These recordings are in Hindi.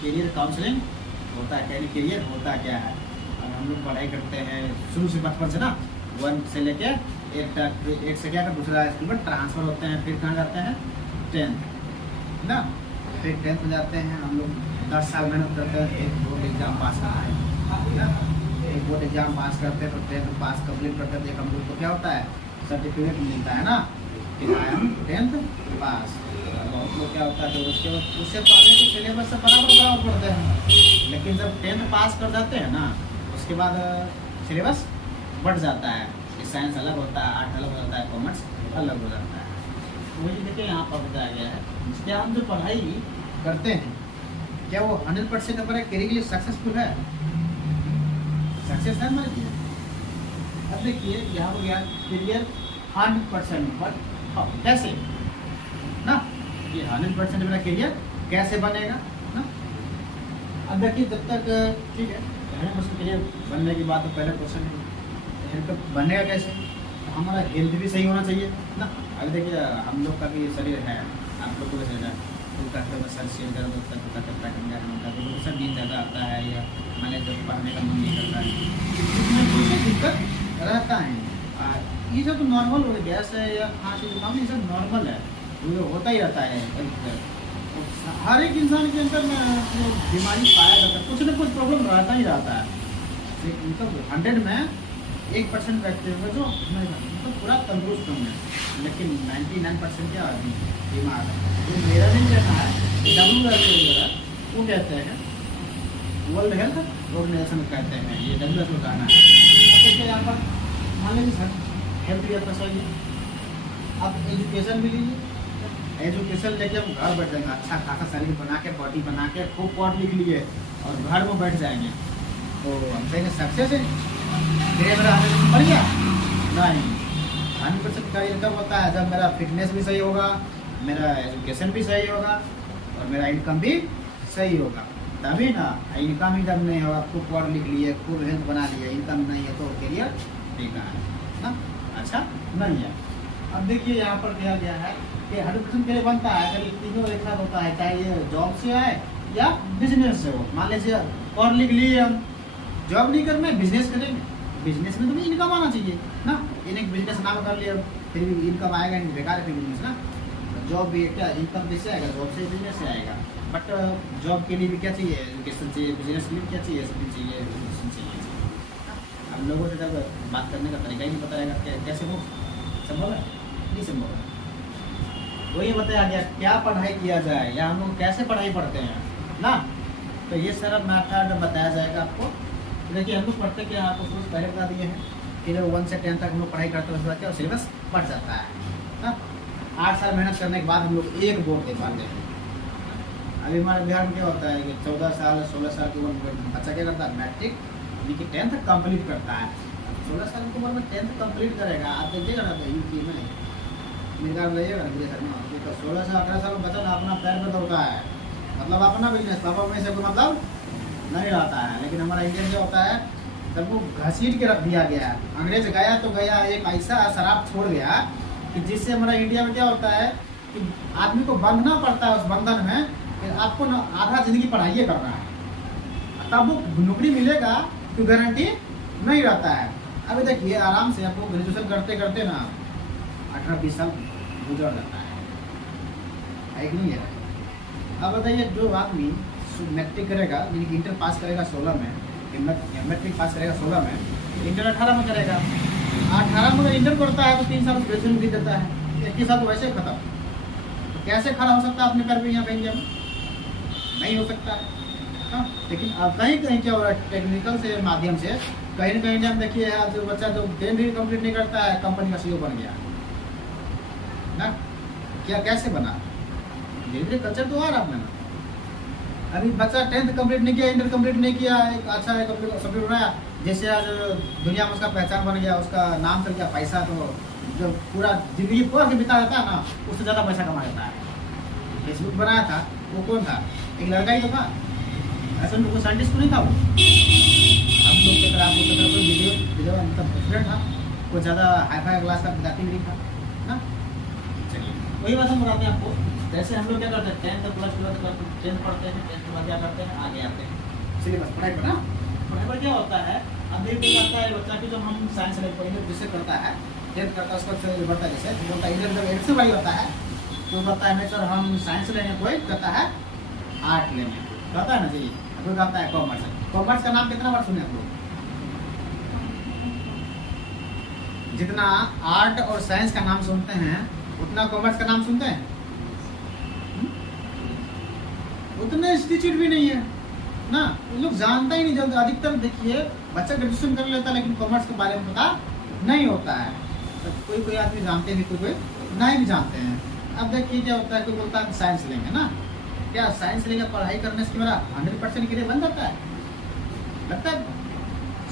करियर काउंसलिंग होता है, यानी करियर होता क्या है। और हम लोग पढ़ाई करते हैं शुरू से बचपन से ना, 1 से लेके 8 तक। 8 से क्या कर दूसरा स्कूल में ट्रांसफ़र होते हैं, फिर कहाँ जाते हैं 10th ना, फिर 10th में जाते हैं हम लोग। 10 साल मेहनत करते हैं, एक बोर्ड एग्ज़ाम पास करना है ना, एक बोर्ड एग्ज़ाम पास करते हैं तो 10th पास कंप्लीट करते हैं, तो एक हम लोग को क्या होता है सर्टिफिकेट मिलता है ना कि आई एम 10th पास। बहुत लोग क्या होता है तो उसके बाद उससे पहले तो सिलेबस से बराबर पढ़ते हैं, लेकिन जब 10th पास कर जाते हैं ना उसके बाद सिलेबस बढ़ जाता है। साइंस अलग होता है, आर्ट अलग हो जाता है, कॉमर्स अलग हो जाता है। तो वही देखिए यहाँ पर बताया गया है, क्या हम जो पढ़ाई करते हैं क्या वो 100% हमारे करियर के लिए सक्सेसफुल है, सक्सेस है हमारे लिए। अब देखिए यहाँ हो गया करियर 100%, बट कैसे ना, ये 100% मेरा करियर कैसे बनेगा ना। अब देखिए जब तक ठीक है 100% करियर बनने की बात, तो पहले क्वेश्चन है बनेगा कैसे, तो हमारा हेल्थ भी सही होना चाहिए ना। अगर देखिए हम लोग का भी शरीर है, आप लोग को भी शरीर है, तो कहते हैं सर शेयर दर्द होता है, तो कहते हैं पैटर्न क्या होता है, तो सर नींद ज़्यादा आता है, या मैंने जब पढ़ने का मन नहीं करता है, इसमें कुछ दिक्कत रहता है। ये सब तो नॉर्मल हो गया, गैस है या खांसी जुकाम, ये सब नॉर्मल है, तो होता ही रहता है। हर एक इंसान के अंदर बीमारी पाया जाता है, कुछ ना कुछ प्रॉब्लम रहता ही रहता है। मतलब 100 में 1% व्यक्ति होगा जो मतलब पूरा तंदुरुस्त होंगे, लेकिन 99% क्या बीमार है। तो मेरा भी कहना है WHO वो कहते हैं, वर्ल्ड हेल्थ ऑर्गेनाइजेशन कहते हैं, ये WHO कहना है। अब देखिए यहाँ पर मान लीजिए सर हेल्थ भी आपका सही है, आप एजुकेशन भी लीजिए, एजुकेशन लेके हम घर बैठ जाएंगे, अच्छा खासा शरीर बना के बॉडी बना के खूब पढ़ लिख लिए और घर में बैठ जाएंगे, तो हम कहेंगे सक्सेस है, मेरा 100% बढ़ गया नहीं। 100% का इनकम होता है जब मेरा फिटनेस भी सही होगा, मेरा एजुकेशन भी सही होगा और मेरा इनकम भी सही होगा, तभी ना। इनकम ही जब नहीं होगा, खूब पढ़ लिख लिए, खूब हेल्थ बना लिए, इनकम नहीं है तो करियर बेकार है ना, अच्छा नहीं है। अब देखिए यहाँ पर दिया गया है कि 100% के लिए बनता है अगर ये तीनों एक साथ होता है, चाहे ये जॉब से आए या बिजनेस से हो। मान लीजिए पढ़ लिख लिए, हम जॉब नहीं करना है, बिजनेस करेंगे, बिजनेस में तो भी इनकम आना चाहिए ना। इन्हें बिजनेस नाम कर लिया फिर भी इनकम आएगा नहीं, बेकार है फिर बिजनेस ना। जॉब भी क्या इनकम किससे आएगा, जॉब से, बिजनेस से आएगा। बट जॉब के लिए भी क्या चाहिए, एजुकेशन चाहिए, बिजनेस के लिए क्या चाहिए, स्किल चाहिए, एजुकेशन चाहिए। हम लोगों से जब बात करने का तरीका ही नहीं पता रहेगा, कैसे हो संभव है, नहीं संभव है। वही बताया गया क्या पढ़ाई किया जाए या हम लोग कैसे पढ़ाई पढ़ते हैं ना, तो ये सारा मैथड बताया जाएगा आपको। देखिए हम लोग पढ़ते क्या, आपको शुरू से पहले बता दिए हैं कि जब 1 से 10 तक हम लोग पढ़ाई करते हैं, उसके बाद क्या सिलेबस बढ़ जाता है ना। 8 साल मेहनत करने के बाद हम लोग एक बोर्ड दे पाते हैं। अभी हमारे बिहार में क्या होता है कि 14 साल 16 साल की उम्र में बच्चा क्या करता है, मैट्रिक यानी कि 10th कंप्लीट करता है। 16 साल की उम्र में 10th कंप्लीट करेगा, आप देखिएगा ना यूपी में निकाल रहिएगा ना विदेश में, तो 16 से 18 साल में बच्चा ना अपना पैर पर दौड़ता है, मतलब अपना बिजनेस, पापा में से कोई मतलब नहीं रहता है। लेकिन हमारा इंडियन क्या होता है, सबको घसीट के रख दिया गया है। अंग्रेज गया तो गया, एक ऐसा शराब छोड़ गया कि जिससे हमारा इंडिया में क्या होता है कि आदमी को बंधना पड़ता है उस बंधन में कि आपको ना आधा जिंदगी पढ़ाई करना है, तब वो नौकरी मिलेगा तो गारंटी नहीं रहता है। अभी देखिए आराम से आपको ग्रेजुएशन करते करते ना 18-20 साल गुजर जाता है कि नहीं है। अब बताइए जो आदमी मैट्रिक करेगा यानी कि इंटर पास करेगा 16 में, मैट्रिक पास करेगा 16 में, इंटर 18 में करेगा, 18 में अगर इंटर करता है तो 3 साल ग्रेजुएशन भी देता है, 21 साल तो वैसे खत्म। तो कैसे खड़ा हो सकता है अपने पैर पे यहाँ पे इंडिया में, नहीं हो सकता है हाँ। लेकिन अब कहीं कहीं क्या हो रहा है, टेक्निकल से माध्यम से कहीं ना कहीं इंडिया में देखिए आज जो बच्चा जो 10th भी कंप्लीट नहीं करता है कंपनी का CEO बन गया ना। क्या कैसे बना, धीरे धीरे कल्चर तो आ रहा अपने। अभी बच्चा 10th कंप्लीट नहीं किया, इंटर कंप्लीट नहीं किया, एक अच्छा सब्जेक्ट बनाया, जैसे आज दुनिया में उसका पहचान बन गया, उसका नाम चल गया, पैसा तो जो पूरा जिंदगी पढ़ के बिता देता है ना उससे ज़्यादा पैसा कमा लेता है। फेसबुक बनाया था वो कौन था, एक लड़का ही तो था, ऐसा कोई साइंटिस्ट तो नहीं था वो। हम लोग की तरह कोई वीडियो मतलब स्टूडेंट था, कोई ज़्यादा हाई फाई क्लास का विद्यार्थी नहीं था ना। चलिए वही बात हम बताते हैं आपको जैसे हम लोग क्या करते हैं 10th प्लस 10th पढ़ते हैं, 10th के बाद क्या करते हैं आगे आते हैं सिलेबस पढ़ाई पर ना। पढ़ाई पर क्या होता है, अब एक करता है बच्चा की, जब हम साइंस लेकर पढ़ेंगे जिससे करता है 10th करता है उसका बढ़ता है, जैसे बोलता है इधर जब 8 से भाई होता है तो कहता है नहीं सर हम साइंस लेंगे, कोई कहता है आर्ट लेंगे, कहता है ना जी, कोई कहता है कॉमर्स। कॉमर्स का नाम कितना बार सुने आप लोग? जितना आर्ट और साइंस का नाम सुनते हैं उतना कॉमर्स का नाम सुनते हैं? उतने इंस्टीट्यूट भी नहीं है ना, लोग जानता ही नहीं जल्दी। अधिकतर देखिए बच्चा ग्रेजुएशन कर लेता है लेकिन कॉमर्स के बारे में पता नहीं होता है। तो कोई कोई आदमी जानते हैं, कोई कोई नहीं भी जानते हैं। अब देखिए क्या होता है, कोई बोलता है साइंस लेंगे ना, क्या साइंस लेके पढ़ाई करने से मेरा 100% करियर बन जाता है? लगता है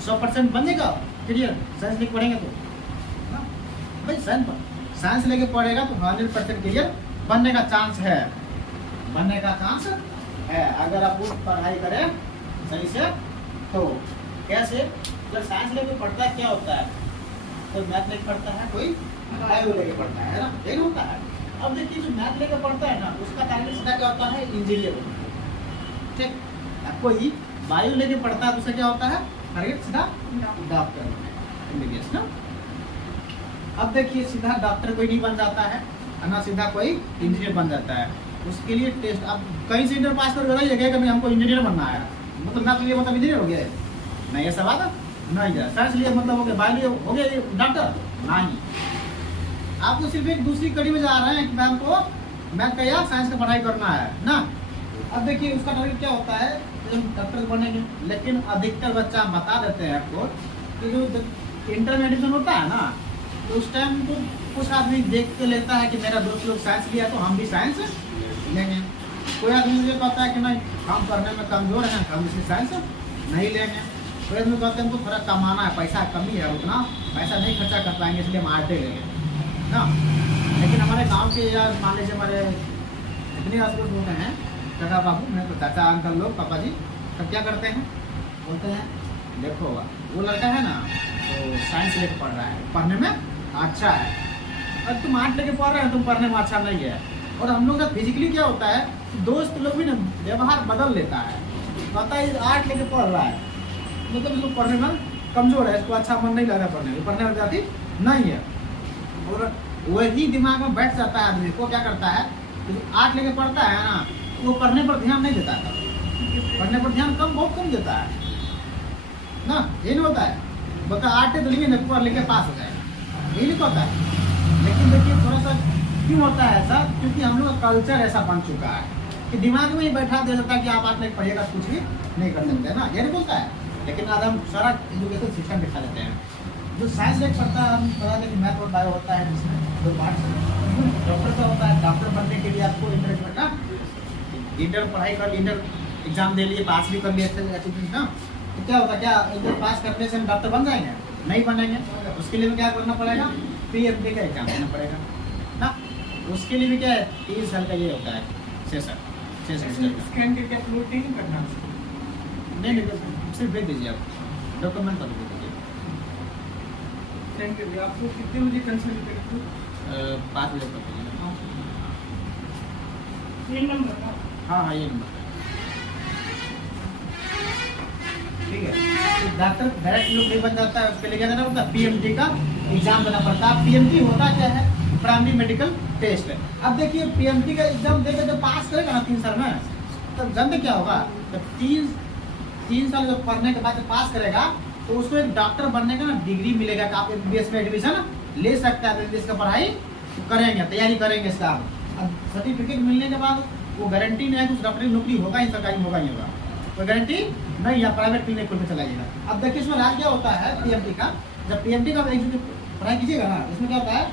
100% बन जाएगा करियर साइंस लेके पढ़ेंगे तो? भाई साइंस लेके पढ़ेगा तो 100% करियर बनने का चांस है, बनने का चांस है अगर आप वो पढ़ाई करें सही से। तो कैसे, जब साइंस लेके पढ़ता है क्या होता है, तो मैथ लेके पढ़ता है, कोई बायो लेके पढ़ता है ना, यही होता है। अब देखिए जो मैथ लेके पढ़ता है ना उसका टारगेट सीधा क्या होता है, इंजीनियर बनना, ठीक। अब कोई बायो लेके पढ़ता है तो उसका क्या होता है, टारगेट सीधा डॉक्टर एमबीबीएस ना। अब देखिए सीधा डॉक्टर कोई नहीं बन जाता है ना, सीधा कोई इंजीनियर बन जाता है। उसके लिए टेस्ट, अब कहीं से इंटर पास कर बताइए कि हमको इंजीनियर बनना है, मतलब मैथ लिए मतलब इंजीनियर हो गया है? नहीं, ऐसा बात नहीं है। साइंस लिए मतलब हो गया, बायो हो गया डॉक्टर? नहीं, आप तो सिर्फ एक दूसरी कड़ी में जा रहे हैं कि मैम को मैथ का या साइंस का पढ़ाई करना है ना। अब देखिए उसका टारगेट क्या होता है, डॉक्टर बनेंगे। लेकिन अधिकतर बच्चा बता देते हैं आपको कि जो इंटर में एडमिशन होता है ना, तो उस टाइम तो कुछ आदमी देख के लेता है कि मेरा दोस्त लोग साइंस लिया तो हम भी साइंस लेंगे। कोई आदमी मुझे कहता है कि नहीं हम पढ़ने में कमजोर हैं, हम इसलिए साइंस नहीं लेंगे। कोई आदमी कहते हैं हमको थोड़ा कमाना है, पैसा कमी है, उतना पैसा नहीं खर्चा कर पाएंगे इसलिए हम आर्ट लेंगे ना। लेकिन हमारे गांव के या मान लीजिए हमारे इतने अस्पताल होते हैं काका बाबू, मेरे को चाचा अंकल लोग पापा जी सब क्या करते हैं, बोलते हैं देखो वो लड़का है ना तो साइंस लेके पढ़ रहा है, पढ़ने में अच्छा है, और तुम आर्ट लेके पढ़ रहे हो, तुम पढ़ने में अच्छा नहीं है। और हम लोग का फिजिकली क्या होता है, दोस्त लोग भी ना व्यवहार बदल लेता है, कहता है आर्ट लेके पढ़ रहा है मतलब इसको पढ़ने में कमजोर है, इसको अच्छा मन नहीं लगा पढ़ने में, पढ़ने में जाती नहीं है। और वही दिमाग में बैठ जाता है आदमी को, क्या करता है आर्ट लेके पढ़ता है ना, वो पढ़ने पर ध्यान नहीं देता था, पढ़ने पर ध्यान बहुत कम देता है ना। ये नहीं होता है, बता आर्ट तो लिए पढ़ लेके पास हो जाएगा, यही नहीं होता है। लेकिन देखिए थोड़ा सा क्यों होता है ऐसा, क्योंकि हम लोग का कल्चर ऐसा बन चुका है कि दिमाग में ही बैठा दे देता है कि आप आर्ट लेके पढ़िएगा कुछ भी नहीं कर सकते ना, ये नहीं बोलता है। लेकिन आज हम सारा एजुकेशन सिस्टम दिखा देते हैं। जो साइंस लेके पढ़ता है हम बता दें कि मैथ और बायो होता है, जिसमें दो पार्ट्स। डॉक्टर का होता है, डॉक्टर बनने के लिए आपको इंटर करना, इंटर पढ़ाई कर, इंटर एग्जाम दे लिए, पास भी कर लिए अच्छे ना, तो क्या होता है, क्या इंटर पास करने से हम डॉक्टर बन जाएंगे? नहीं बनेंगे। उसके लिए भी क्या करना पड़ेगा, PMT का एग्जाम देना पड़ेगा ना। उसके लिए भी क्या है 3 साल का ये होता है सेशन, 6 सेमेस्टर का। स्कैन करके अपलोड नहीं करना, नहीं सिर्फ भेज दीजिए, आप डॉक्यूमेंट कर दीजिए। सेंड कर दिया। आपको कितने बजे कंसल्ट करेंगे? 5 बजे कर दीजिए। ये नंबर का? हाँ ये नंबर ठीक है। तो डॉक्टर डायरेक्ट लोग नहीं बन जाता है, उसके लिए क्या करना पड़ता है, PMT का एग्जाम देना पड़ता है। PMT होता क्या है, प्राइमरी मेडिकल टेस्ट है। अब देखिए PMT का एग्जाम देकर जब पास करेगा ना 3 साल में, तब जानते क्या होगा, जब 3 साल जब पढ़ने के बाद जब पास करेगा तो उसको एक डॉक्टर बनने का ना डिग्री मिलेगा कि आप MBBS में एडमिशन ले सकते हैं। MBBS का पढ़ाई करेंगे, तैयारी करेंगे इसका। अब सर्टिफिकेट मिलने के बाद वो गारंटी नहीं है कि उस डॉक्टरी नौकरी होगा ही, सरकारी होगा ही होगा, कोई गारंटी नहीं है। प्राइवेट क्लिनिक खोल के चलाइएगा। अब देखिए इसमें राज क्या होता है PMT का, जब PMT का पढ़ाई कीजिएगा ना, इसमें क्या होता है,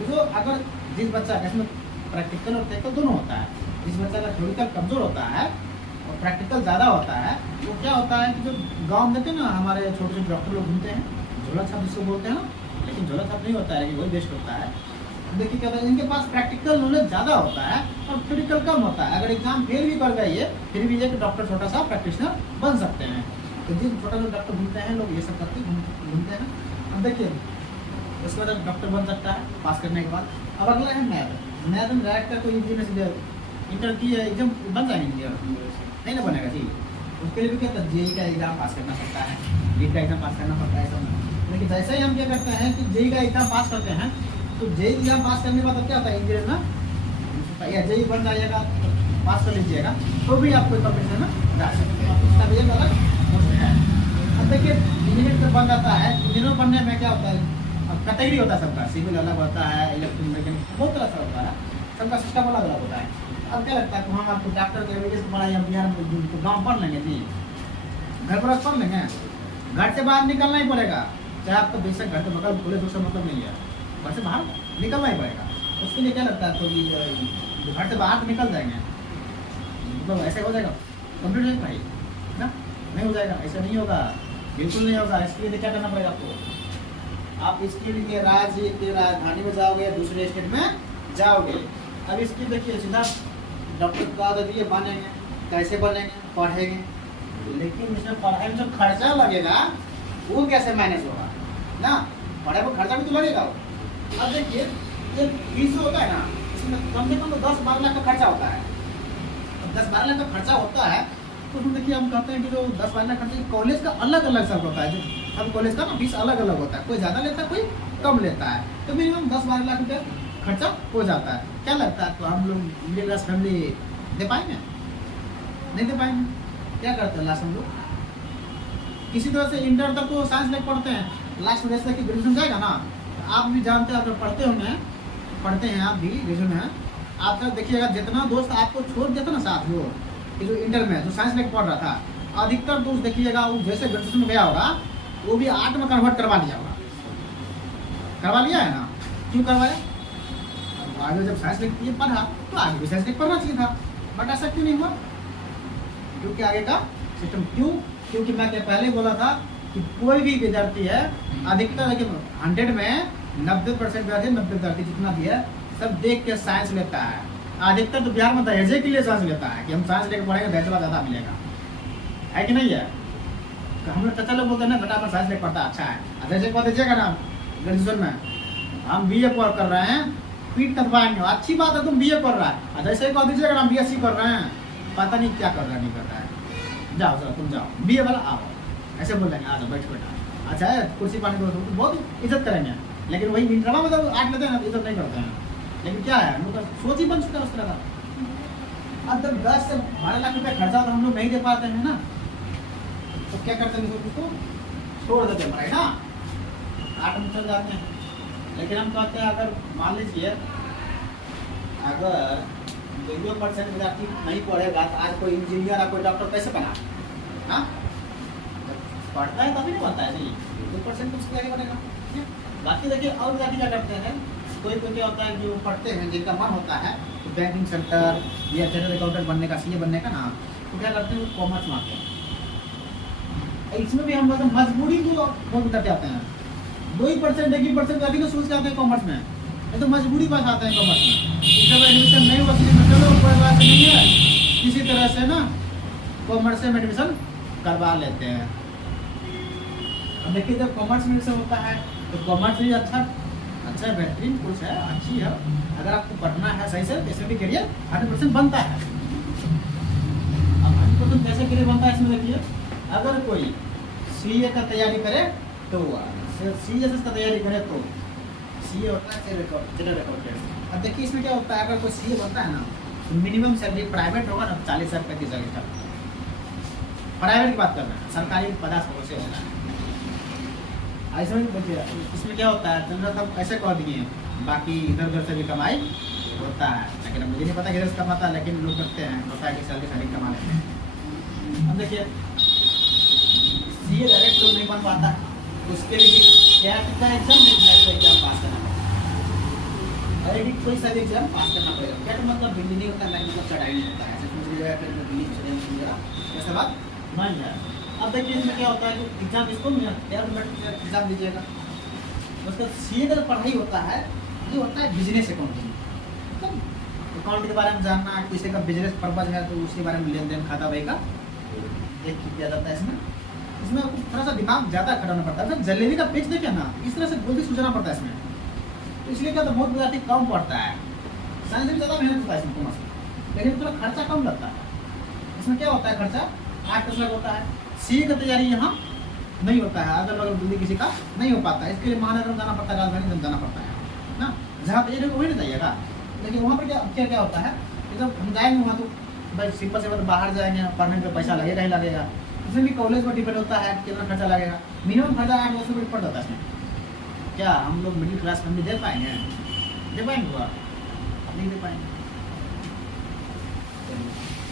जो अगर जिस बच्चा का इसमें प्रैक्टिकल और थ्योरिकल दोनों होता है, जिस बच्चा का थ्योरिकल कमजोर होता है और प्रैक्टिकल ज़्यादा होता है, तो क्या होता है कि जो गाँव में देते हैं ना हमारे छोटे छोटे डॉक्टर लोग घूमते हैं, झोला छाप जिसको बोलते हैं ना, लेकिन झोला छाप नहीं होता है, लेकिन वही बेस्ट होता है। देखिए क्या होता है, इनके पास प्रैक्टिकल नॉलेज ज़्यादा होता है और थ्योरिकल कम होता है। अगर एग्जाम फेल भी कर गए ये, फिर भी एक डॉक्टर छोटा सा प्रैक्टिशनर बन सकते हैं। तो जिन छोटा छोटा डॉक्टर घूमते हैं लोग, ये सब करके घूमते हैं। अब देखिए उसके बाद डॉक्टर बन सकता है पास करने के बाद। अब अगला है मैथ। मैं तुम डायरेक्ट का कोई इंजीनियर से इंटर की एग्जाम बन जाएंगे इंजीनियर नहीं ना बनेगा जी। उसके लिए भी क्या जेई का एग्जाम पास करना पड़ता है, नीट का एग्जाम पास करना पड़ता है सब। लेकिन जैसे ही हम क्या करते हैं कि जेई का एग्जाम पास करते हैं तो जेई एग्जाम पास करने के बाद क्या होता है इंजीनियर ना या जेई बन जाइएगा पास कर लीजिएगा तो भी आप कोई कंपटीशन में जा सकते हैं, उसका भी एक अलग पोस्ट है। अब देखिए इंजीनियर जब बन जाता है, इंजीनियर बनने में क्या होता है कैटेगरी होता है सबका, सिविल अलग होता है, इलेक्ट्रिक मैकेनिक बहुत तरह से होता है, सबका सिस्टम अलग अलग होता है। अब क्या लगता है कि हम आपको डॉक्टर के वजह से पढ़ाई हम बिहार में तो गाँव पढ़ लेंगे जी, घर पर पढ़ लेंगे, घर से बाहर निकलना ही पड़ेगा। चाहे आपको बेशक घर के बगल खोले दूसरा मतलब नहीं है, घर से बाहर निकलना ही पड़ेगा। उसके लिए क्या लगता है तो घर से बाहर तो निकल जाएंगे, मतलब ऐसे हो जाएगा कंप्लीट नहीं भाई ना, नहीं हो जाएगा, ऐसा नहीं होगा, बिल्कुल नहीं होगा। इसके लिए क्या करना पड़ेगा आपको, आप इसके लिए राज्य के राजधानी में जाओगे, दूसरे स्टेट में जाओगे। अब इसकी देखिए सीधा डॉक्टर का देखिए बनेंगे, कैसे बनेंगे, पढ़ेंगे, लेकिन इसमें पढ़ाई में जो खर्चा लगेगा वो कैसे मैनेज होगा ना, पढ़ाई में खर्चा भी तो लगेगा। अब देखिए ये फीस होता है ना, इसमें कम से कम तो 10-12 लाख का खर्चा होता है। 10-12 लाख का खर्चा होता है तो उसमें देखिए हम कहते हैं कि जो 10-12 लाख खर्चा कॉलेज का अलग अलग सब होता है, जो सब कॉलेज का ना फीस अलग अलग होता है, कोई ज़्यादा लेता है कोई कम लेता है, तो मिनिमम 10-12 लाख रुपये खर्चा हो जाता है। क्या लगता है तो हम लोग मिडिल क्लास फैमिली दे पाएंगे, नहीं दे पाएंगे। क्या करते हैं लास्ट हम लोग किसी तरह से इंटर तक तो साइंस लेकर पढ़ते हैं, लास्ट में जैसे कि ग्रेजुएशन जाएगा ना, आप भी जानते हैं, आप पढ़ते होंगे, पढ़ते हैं आप भी, ग्रेजुएशन में आप तक देखिएगा जितना दोस्त आपको छोड़ देता ना साथ वो जो इंटर में जो साइंस लेकर पढ़ रहा था, अधिकतर दोस्त देखिएगा वो जैसे ग्रेजुएशन में गया होगा वो भी 8 में कन्वर्ट करवा लिया होगा, करवा लिया है ना, क्यों करवाया, आगे जब साइंस लेकर पढ़ा तो आगे भी साइंस लेकर पढ़ना चाहिए था, बट ऐसा क्यों नहीं हुआ, क्योंकि आगे का सिस्टम क्यों, क्योंकि मैं क्या पहले बोला था कि कोई भी विद्यार्थी है अधिकतर 100 में 90% विद्यार्थी 90 विद्यार्थी जितना भी है सब देख के साइंस लेता है। अधिकतर तो बिहार में दहेजे के लिए साइंस लेता है कि हम साइंस लेकर पढ़ेंगे दहेजवा ज़्यादा मिलेगा, है कि नहीं है। हम लोग चाचा लोग बोलते हैं ना बेटा मैं साइंस लेकर पढ़ता अच्छा है, दहेजे को दीजिएगा ना ग्रेजुएशन में हम BA कर रहे हैं पीट कटवाएंगे, अच्छी बात है तुम BA कर रहा है, जैसे कह दीजिएगा ना BSc कर रहे हैं पता नहीं क्या कर रहा है नहीं कर रहा है, जाओ चलो तुम जाओ BA वाला आओ, ऐसे बोल देंगे आ जाओ बैठ बेटा, अच्छा है कुर्सी पानी दो तो बहुत इज्जत करेंगे। लेकिन वही इंटरवा में जब 8 लेते हैं ना इज्जत नहीं करते हैं, लेकिन क्या है हम लोग का सोच ही बन चुका है उस तरह का। अब जब 10 से 12 लाख रुपये खर्चा होता हम लोग नहीं दे पाते हैं ना, तो क्या करते हैं उसको छोड़ देते हैं पढ़ाई ना, 8 में चल जाते हैं। लेकिन हम कहते हैं अगर मान लीजिए अगर 2% विद्यार्थी नहीं पढ़ेगा तो आज कोई इंजीनियर या कोई डॉक्टर कैसे बना, हाँ पढ़ता है तभी नहीं बनता है नहीं, 2% तो उसके आगे बनेगा। बाकी देखिए और विद्यार्थी क्या करते हैं, कोई कोई क्या होता है जो पढ़ते हैं जिनका मन होता है तो बैंकिंग सेक्टर या जनरल अकाउंटेंट बनने का CA बनने का ना, तो क्या करते हैं वो कॉमर्स मारते हैं। इसमें भी हम लोग मजबूरी को बहुत विद्यार्थी आते हैं, 2% 1% विद्यार्थी को सोच के आते हैं कॉमर्स में, ये तो मजबूरी पास आते हैं कॉमर्स में, जब एडमिशन नहीं हुआ चलो कोई बात नहीं है किसी तरह से ना कॉमर्स में एडमिशन करवा लेते हैं। अब देखिए जब कॉमर्स में एडमिशन होता है तो कॉमर्स भी अच्छा बेहतरीन कोर्स है, अच्छी है, अगर आपको पढ़ना है सही से कैसे भी करियर 100% बनता है। अब 100% कैसे करियर बनता है इसमें देखिए, अगर कोई CA का तैयारी करे तो CSS का तैयारी करे तो CA होता है जनरल अकाउंटेंट। अब देखिए इसमें क्या होता है, अगर कोई CA बनता है ना तो मिनिमम सैलरी प्राइवेट होगा ना 40,000-35,000, प्राइवेट की बात कर रहे हैं, सरकारी 50% से होगा। ऐसे में देखिए इसमें क्या होता है जनरल सब ऐसे कह दिए बाकी इधर उधर से भी कमाई होता है, लेकिन मुझे नहीं पता किधर से कमाता है, लेकिन लोग करते हैं होता है कि सैलरी सारी कमा लेते हैं। अब देखिए CA डायरेक्ट लोग नहीं बन पाता, उसके लिए क्या कितना एग्जाम एग्जाम पास करना पड़ेगा, अरे कोई सा भी एग्जाम पास करना पड़ेगा। क्या मतलब बिल्ली नहीं होता है, मतलब चढ़ाई नहीं होता है, ऐसा बात नहीं है। अब देखिए इसमें क्या होता है कि एग्जाम इसको एग्जाम दीजिएगा, उसका CA का पढ़ाई होता है ये होता है बिजनेस अकाउंटिंग, मतलब अकाउंट के बारे में जानना, किसी का बिजनेस पर्पज है तो उसके बारे में लेन देन खाता बही का देख किया जाता है। इसमें थोड़ा सा दिमाग ज़्यादा खटाना पड़ता है, जलेबी का पेज देखिए ना इस तरह से जल्दी सोचना पड़ता है इसमें, तो इसलिए क्या होता है बहुत विद्यार्थी कम पढ़ता है, साइंस में ज़्यादा मेहनत होता है इसमें कॉमर्स में, लेकिन थोड़ा खर्चा कम लगता है। इसमें क्या होता है खर्चा 8 लग होता है। सी का तैयारी यहाँ नहीं होता है, अगर अगर जल्दी किसी का नहीं हो पाता है, इसके लिए महानगर जाना पड़ता है, राजधानी जाना पड़ता है ना, जहाँ तैयारी वही नहीं जाइएगा। लेकिन वहाँ पर क्या क्या क्या होता है कि जब हम जाएंगे वहाँ तो भाई सिंपल से मतलब बाहर जाएंगे, पढ़ने में पैसा लगेगा ही लगेगा। इसमें भी कॉलेज पर डिपेंड होता है कितना खर्चा लगेगा। मिनिमम खर्चा 800 रुपये पड़ जाता है इसमें। क्या हम लोग मिडिल क्लास फैमिली दे पाएंगे? दे पाएंगे वो? नहीं दे पाएंगे।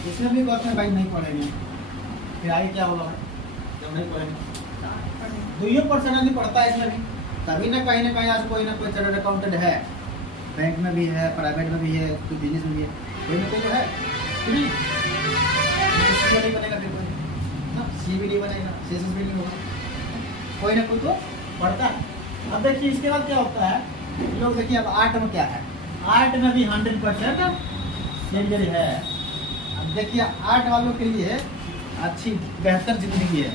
इसमें भी कहते हैं भाई नहीं पढ़ेंगे, फिर आगे क्या होगा जब नहीं पढ़ेंगे? 2% नहीं पढ़ता है इसमें भी, तभी ना कहीं आज कोई ना कोई चार्टर्ड अकाउंटेंट है, बैंक में भी है, प्राइवेट में भी है, कोई बिजनेस में भी है, कोई ना कोई तो है। नहीं बनेगा फिर कोई ना, CBD बनेगा, CSS भी नहीं होगा, कोई ना कोई तो पढ़ता है। अब देखिए इसके बाद क्या होता है, लोग देखिए अब आर्ट में क्या है, आर्ट में भी 100% सैलरी है। अब देखिए आर्ट वालों के लिए अच्छी बेहतर जिंदगी है।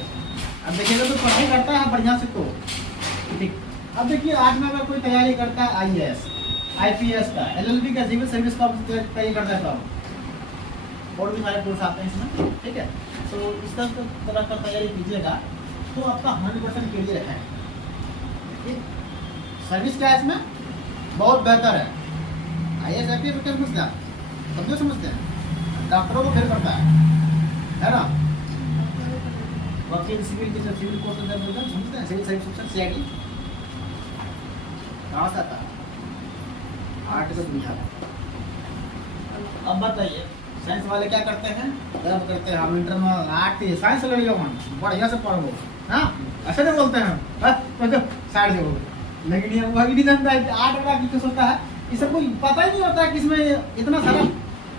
अब देखिएगा तो पढ़ाई करता है बढ़िया से तो ठीक। अब देखिए आर्ट में अगर कोई तैयारी करता है IAS, IPS का, LLB का, सिविल सर्विस का तैयारी करता है तो और भी सारे कोर्स आते हैं इसमें, ठीक है। तो इस तरह का तैयारी कीजिएगा तो आपका 100% क्लियर है। सर्विस क्या है इसमें बहुत बेहतर है। IAS IPS क्या समझते हैं, सब समझते हैं, डॉक्टरों को फेल करता है ना, वकील सिविल के सिविल कोर्ट समझते हैं, सिविल सर्विस CID कहाँ से आता है, आर्ट का दुनिया। अब बताइए साइंस वाले क्या करते हैं, जब करते हैं हम इंटर में आर्ट साइंस लड़ियो मन बढ़िया से पढ़ो ना, ऐसे नहीं बोलते हैं साइड देखो, लेकिन ये वही नहीं जानता है कि आर्ट वाला किस होता है, ये सबको पता ही नहीं होता है कि इसमें इतना सारा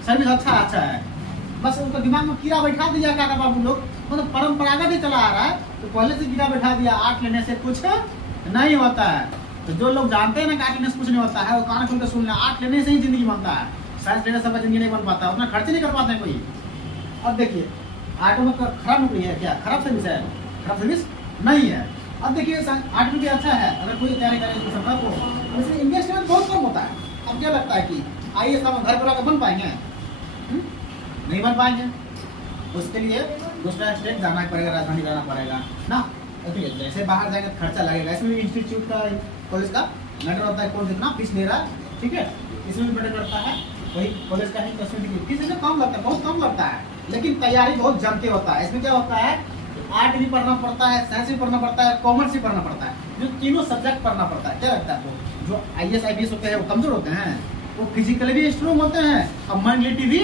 सर्विस अच्छा है। बस उनका दिमाग में कीड़ा बैठा दिया काका बाबू लोग, मतलब परंपरागत ही चला आ रहा है, तो पहले से कीड़ा बैठा दिया आर्ट लेने से कुछ नहीं होता है। तो जो लोग जानते हैं ना कि आर्ट लेने से कुछ नहीं होता है, वो कान खोल कर सुन लें, आर्ट लेने से ही जिंदगी बनता है, साइंस लेने से जिंदगी नहीं बन पाता, उतना खर्च नहीं कर पाते हैं कोई। अब देखिए आर्ट में खराब नौकरी है क्या, खराब सर्विस है, खराब सर्विस नहीं है। अब देखिए आर्ट में भी अच्छा है, अगर कोई तैयारी करे सरकार को, उसमें इन्वेस्टमेंट बहुत कम होता है। अब क्या लगता है कि आइए हम घर पर बन पाएंगे? नहीं बन पाएंगे, उसके लिए दूसरा स्टेट जाना पड़ेगा, राजधानी जाना पड़ेगा ना। ठीक है, जैसे बाहर जाएंगे खर्चा लगेगा, इसमें भी इंस्टीट्यूट का कॉलेज का मैटर होता है, कौन कितना फीस दे रहा है, ठीक है, इसमें भी मैटर करता है। वही कॉलेज का ही फीस इसमें कम लगता है, बहुत कम लगता है, लेकिन तैयारी बहुत जम के होता है। इसमें क्या होता है, आर्ट भी पढ़ना पड़ता है, साइंस भी पढ़ना पड़ता है, कॉमर्स भी पढ़ना पड़ता है, जो तीनों सब्जेक्ट पढ़ना पड़ता है। क्या लगता है आपको, जो IAS IPS होते हैं वो कमजोर होते हैं, वो फिजिकली भी स्ट्रॉन्ग होते हैं और मेंटली भी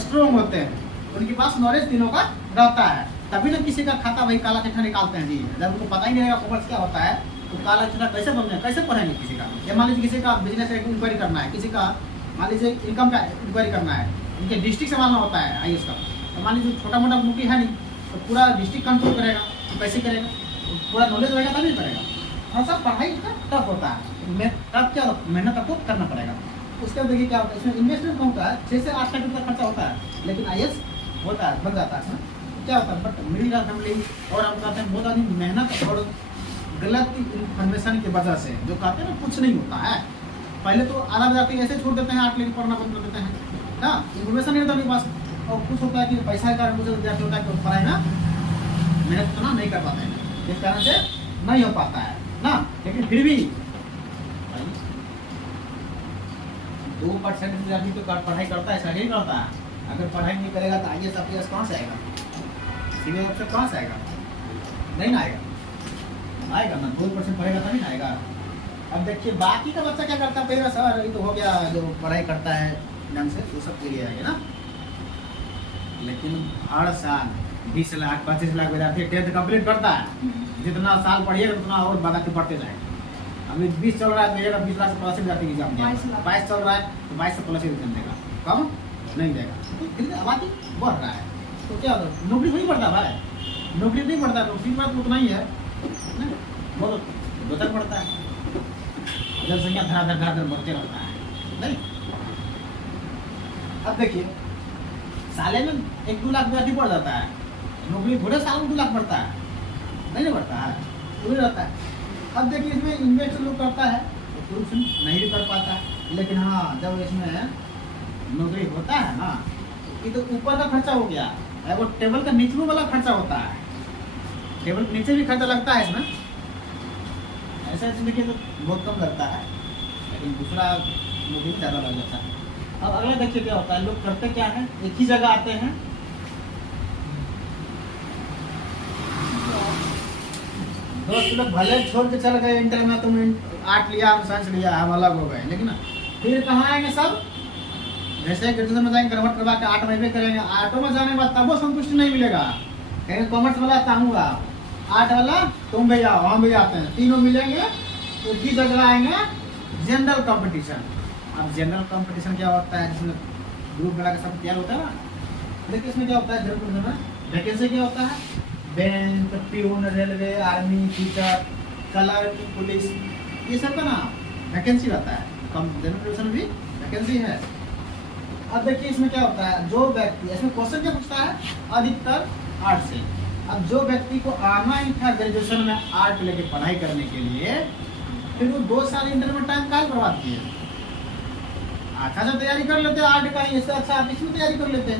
स्ट्रॉन्ग होते हैं, उनके पास नॉलेज तीनों का रहता है, तभी ना किसी का खाता वही काला चिट्ठा निकालते हैं जी। जब उनको पता ही नहीं रहेगा कॉमर्स क्या होता है तो काला चिट्ठा कैसे बनने, कैसे पढ़ेंगे किसी का। या मान लीजिए किसी का बिजनेस इंक्वायरी करना है, किसी का मान लीजिए इनकम का इंक्वायरी करना है, उनके डिस्ट्रिक्ट संभालना होता है IAS का, तो मान लीजिए छोटा मोटा नौकरी है नहीं, तो पूरा डिस्ट्रिक्ट कंट्रोल करेगा, तो कैसे करेगा, तो पूरा नॉलेज रहेगा तभी करेगा। और सब पढ़ाई का टफ होता है, तब क्या मेहनत आपको करना पड़ेगा। उसके बाद देखिए क्या होता है, इसमें इन्वेस्टमेंट कम होता है, 6 से 8 लाख रुपये खर्चा होता है, लेकिन IAS होता है, बन जाता है इसमें। क्या होता है, बट मिडिल क्लास फैमिली और हम कहते हैं बहुत आदमी मेहनत और गलत इन्फॉर्मेशन की वजह से जो कहते हैं ना कुछ नहीं होता है, पहले तो आधा जाते ऐसे छोड़ देते हैं, आर्ट लेके पढ़ना बंद कर देते हैं ना, इन्फॉर्मेशन नहीं होता उनके पास, और कुछ होता है कि पैसा के कारण कुछ विद्यार्थी होता है कि पढ़ाई ना मेहनत उतना नहीं कर पाते हैं, इस कारण से नहीं हो पाता है ना। लेकिन फिर भी 2% विद्यार्थी तो पढ़ाई करता है, ऐसा नहीं करता है। अगर पढ़ाई नहीं करेगा तो IAS IPS कहाँ से आएगा, सीनियर अफसर कहाँ से आएगा, नहीं ना आएगा ना, 2% पढ़ेगा तभी ना आएगा। अब देखिए बाकी का बच्चा क्या करता है, पहले सर ये तो हो गया जो पढ़ाई करता है ढंग से, वो सब के लिए आएगा ना। लेकिन हर साल 20 लाख 25 लाख विद्यार्थी 10th कंप्लीट करता है, जितना साल पढ़िएगा उतना और बाधा के बढ़ते जाएगा। अभी 20 चल रहा है तो 20 लाख से प्लस विद्यार्थी एग्जाम देगा, 22 चल रहा है तो 22 से प्लस एग्जाम देगा, कम नहीं देगा, तो धीरे आबादी बढ़ रहा है। तो क्या होता है, नौकरी नहीं बढ़ता भाई, नौकरी नहीं बढ़ता, नौकरी की बात उतना ही है, बहुत बेहतर बढ़ता है, जनसंख्या धराधर बढ़ते रहता है नहीं। अब देखिए साले में 1-2 लाख विद्यार्थी बढ़ जाता है, नौकरी थोड़े साल में 2 लाख बढ़ता है, नहीं बढ़ता है, वही रहता है। अब देखिए इसमें इन्वेस्ट लोग करता है तो कुछ नहीं भी कर पाता है, लेकिन हाँ जब इसमें नौकरी होता है ना, ये तो ऊपर का खर्चा हो गया, और वो टेबल का नीचे वाला खर्चा होता है, टेबल के नीचे भी खर्चा लगता है इसमें, ऐसा देखिए तो बहुत कम लगता है, लेकिन दूसरा नौकरी में ज़्यादा लग जाता है। अब अगला देखिए क्या होता है, लोग करते क्या है, एक ही जगह आते हैं, दोस्त लोग भले छोड़ के चल गए इंटर में, तुम आर्ट लिया हम साइंस लिया हम अलग हो गए, लेकिन फिर कहाँ आएंगे सब, जैसे ग्रेजुएशन में जाएंगे कन्वर्ट करवा के आर्ट में भी करेंगे, आर्टो में जाने के बाद तब वो संतुष्टि नहीं मिलेगा, कहेंगे कॉमर्स वाला चाहूँगा, आर्ट वाला तुम भी आओ हम भी आते हैं, तीनों मिलेंगे एक ही जगह आएंगे, जनरल कंपटीशन। अब जनरल कंपटीशन क्या होता है, जिसमें ग्रुप बना के सब तैयार होता है ना, देखिए इसमें क्या होता है, जनरल कंपटीशन में वैकेंसी क्या होता है, bank, peon, railway, army, teacher, clerk, police, ये सब का ना वैकेंसी रहता है, कम जनरल कंपटीशन भी वैकेंसी है। अब देखिए इसमें क्या होता है, जो व्यक्ति, इसमें क्वेश्चन क्या पूछता है, अधिकतर आर्ट से। अब जो व्यक्ति को आना ही था ग्रेजुएशन में आर्ट लेके पढ़ाई करने के लिए, फिर वो 2 साल इंटर में टाइम काहे बर्बाद किए, अच्छा से तैयारी कर लेते आर्ट का ही, इससे अच्छा आप इसमें तैयारी कर लेते,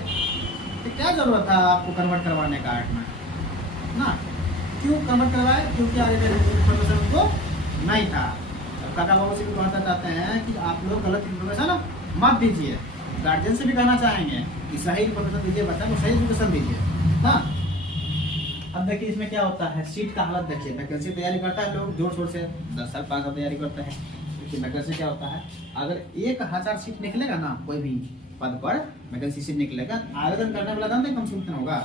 तो क्या जरूरत था आपको कन्वर्ट करवाने का आर्ट में ना। क्यों कन्वर्ट करवाए, क्योंकि आगे इन्फॉर्मेशन उनको नहीं था। अब काका बाबू से भी कहना चाहते हैं कि आप लोग गलत इन्फॉर्मेशन मत दीजिए, गार्जियन से भी कहना चाहेंगे कि सही इन्फॉर्मेशन दीजिए, बच्चा को सही एजुकेशन दीजिए ना। अब देखिए इसमें क्या होता है, सीट का हालत देखिए, वैकेंसी तैयारी करता है लोग जोर शोर से, 10 साल 5 साल तैयारी करते हैं, लेकिन वैकेंसी क्या होता है, अगर 1000 सीट निकलेगा ना कोई भी पद पर वैकेंसी सीट निकलेगा, आवेदन करने वाला जानते कम से कम कितना होगा,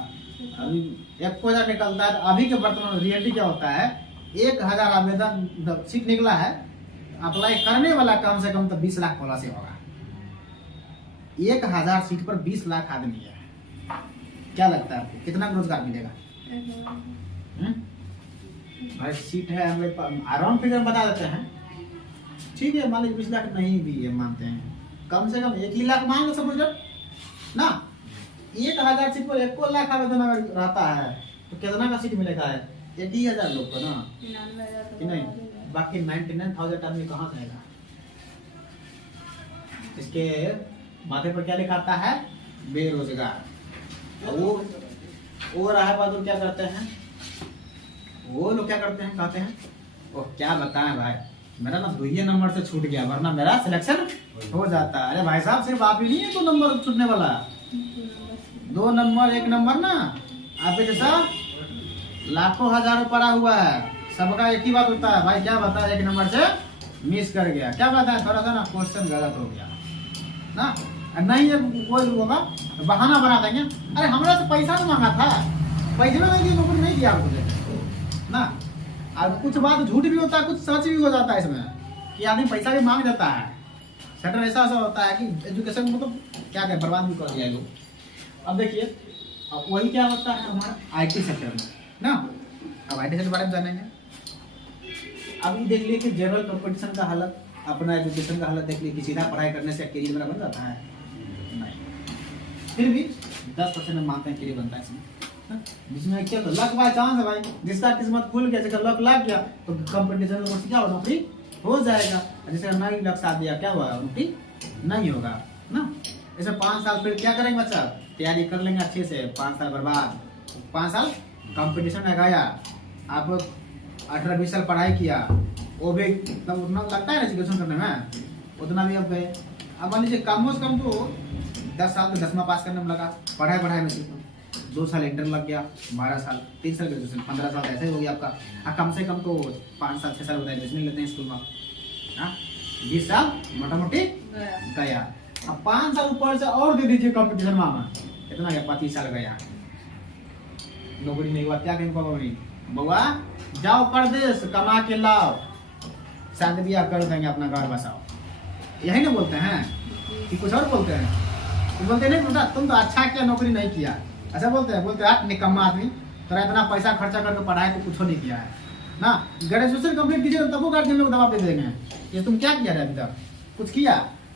अभी 1000 निकलता है। अभी के वर्तमान रियलिटी क्या होता है, 1000 आवेदन सीट निकला है, अप्लाई करने वाला कम से कम तो 20 लाख प्लस ही होगा, 1000 सीट पर 20 लाख आदमी है, क्या लगता है आपको कितना रोजगार मिलेगा? भाई सीट है, हम लोग अराउंड फिगर बता देते हैं, ठीक है, मान लीजिए 20 लाख नहीं भी है, मानते हैं कम से कम 1 ही लाख मान लो सब ना, 1000 सीट पर 1 लाख आवेदन अगर रहता है तो कितना का सीट मिलेगा, 80,000 लोग को ना, कि नहीं, बाकी 99,000 आदमी कहाँ जाएगा। इसके माथे पर क्या लिखा आता है, बेरोजगार। वो रहा बहादुर क्या करते हैं, वो लोग क्या करते हैं, कहते हैं ओह क्या बताएं भाई, मेरा ना 2 नंबर से छूट गया, वरना मेरा सिलेक्शन हो जाता। अरे भाई साहब सिर्फ आप ही नहीं है 2 नंबर छूटने वाला, 2 नंबर 1 नंबर ना, आपके जैसा लाखों हजारों पड़ा हुआ है, सबका एक ही बात होता है, भाई क्या बता 1 नंबर से मिस कर गया, क्या बताएं, थोड़ा सा ना क्वेश्चन गलत हो गया ना, नहीं है कोई होगा बहाना बना देंगे, अरे हमरा से पैसा तो मांगा था, पैसे में नहीं नौकरी नहीं दिया आपको ना। अब कुछ बात झूठ भी होता है, कुछ सच भी हो जाता है इसमें, कि आदमी पैसा भी मांग देता है, सेटर ऐसा होता है कि एजुकेशन को तो क्या क्या बर्बाद भी कर दिया लोग। अब देखिए अब वही क्या होता है हमारा IT सेक्टर में ना, अब IT सेक्टर के बारे में जानेंगे। अभी देख लिए कि जनरल कंपटीशन का हालत, अपना एजुकेशन का हालत देख लिए कि सीधा पढ़ाई करने से करियर मेरा बन जाता है, नहीं, फिर भी 10% में मानते हैं करियर बनता है इसमें, जिसमें क्या तो लक बाय चांस है भाई, जिसका किस्मत खुल गया, जिसका लक लग गया तो कंपटीशन में क्या हो नौकरी हो जाएगा, जिसका नहीं लक साथ दिया क्या हुआ, नौकरी नहीं होगा ना। ऐसे 5 साल फिर क्या करेंगे बच्चा, तैयारी कर लेंगे अच्छे से, 5 साल बर्बाद, 5 साल कंपटीशन में गया, आप 18-20 साल पढ़ाई किया, वो भी तब उतना लगता है एजुकेशन करने में, उतना भी अब गए। अब मान लीजिए कम से कम तो 10 साल तो 10वां पास करने में लगा, पढ़ाई में सिर्फ 2 साल इंटर लग गया, 12 साल, 3 साल ग्रेजुएशन, 15 साल ऐसे ही हो गया आपका। कम से कम तो 5 साल 6 साल होता है एडमिशन लेते हैं स्कूल में, 20 साल मोटा मोटी गया। अब 5 साल ऊपर से और दे दीजिए कंपटीशन में, कितना गया, 25 साल गया, नौकरी नहीं हुआ, क्या कहेंगे पापा नहीं, बउआ जाओ परदेश कमा के लाओ, शादी ब्याह कर देंगे, अपना घर बसाओ, यही ना बोलते हैं कि कुछ और बोलते हैं, तो बोलते नहीं बेटा तुम तो अच्छा किया नौकरी नहीं किया, ऐसा बोलते हैं, बोलते हैं निकम्मा आदमी, तेरा इतना पैसा खर्चा करके पढ़ाई तो कुछ नहीं किया है ना, ग्रेजुएशन कंप्लीट कीजिए तब वो गार्जियन लोग दबाव दे देंगे, ये तुम क्या किया है अभी तक, कुछ किया,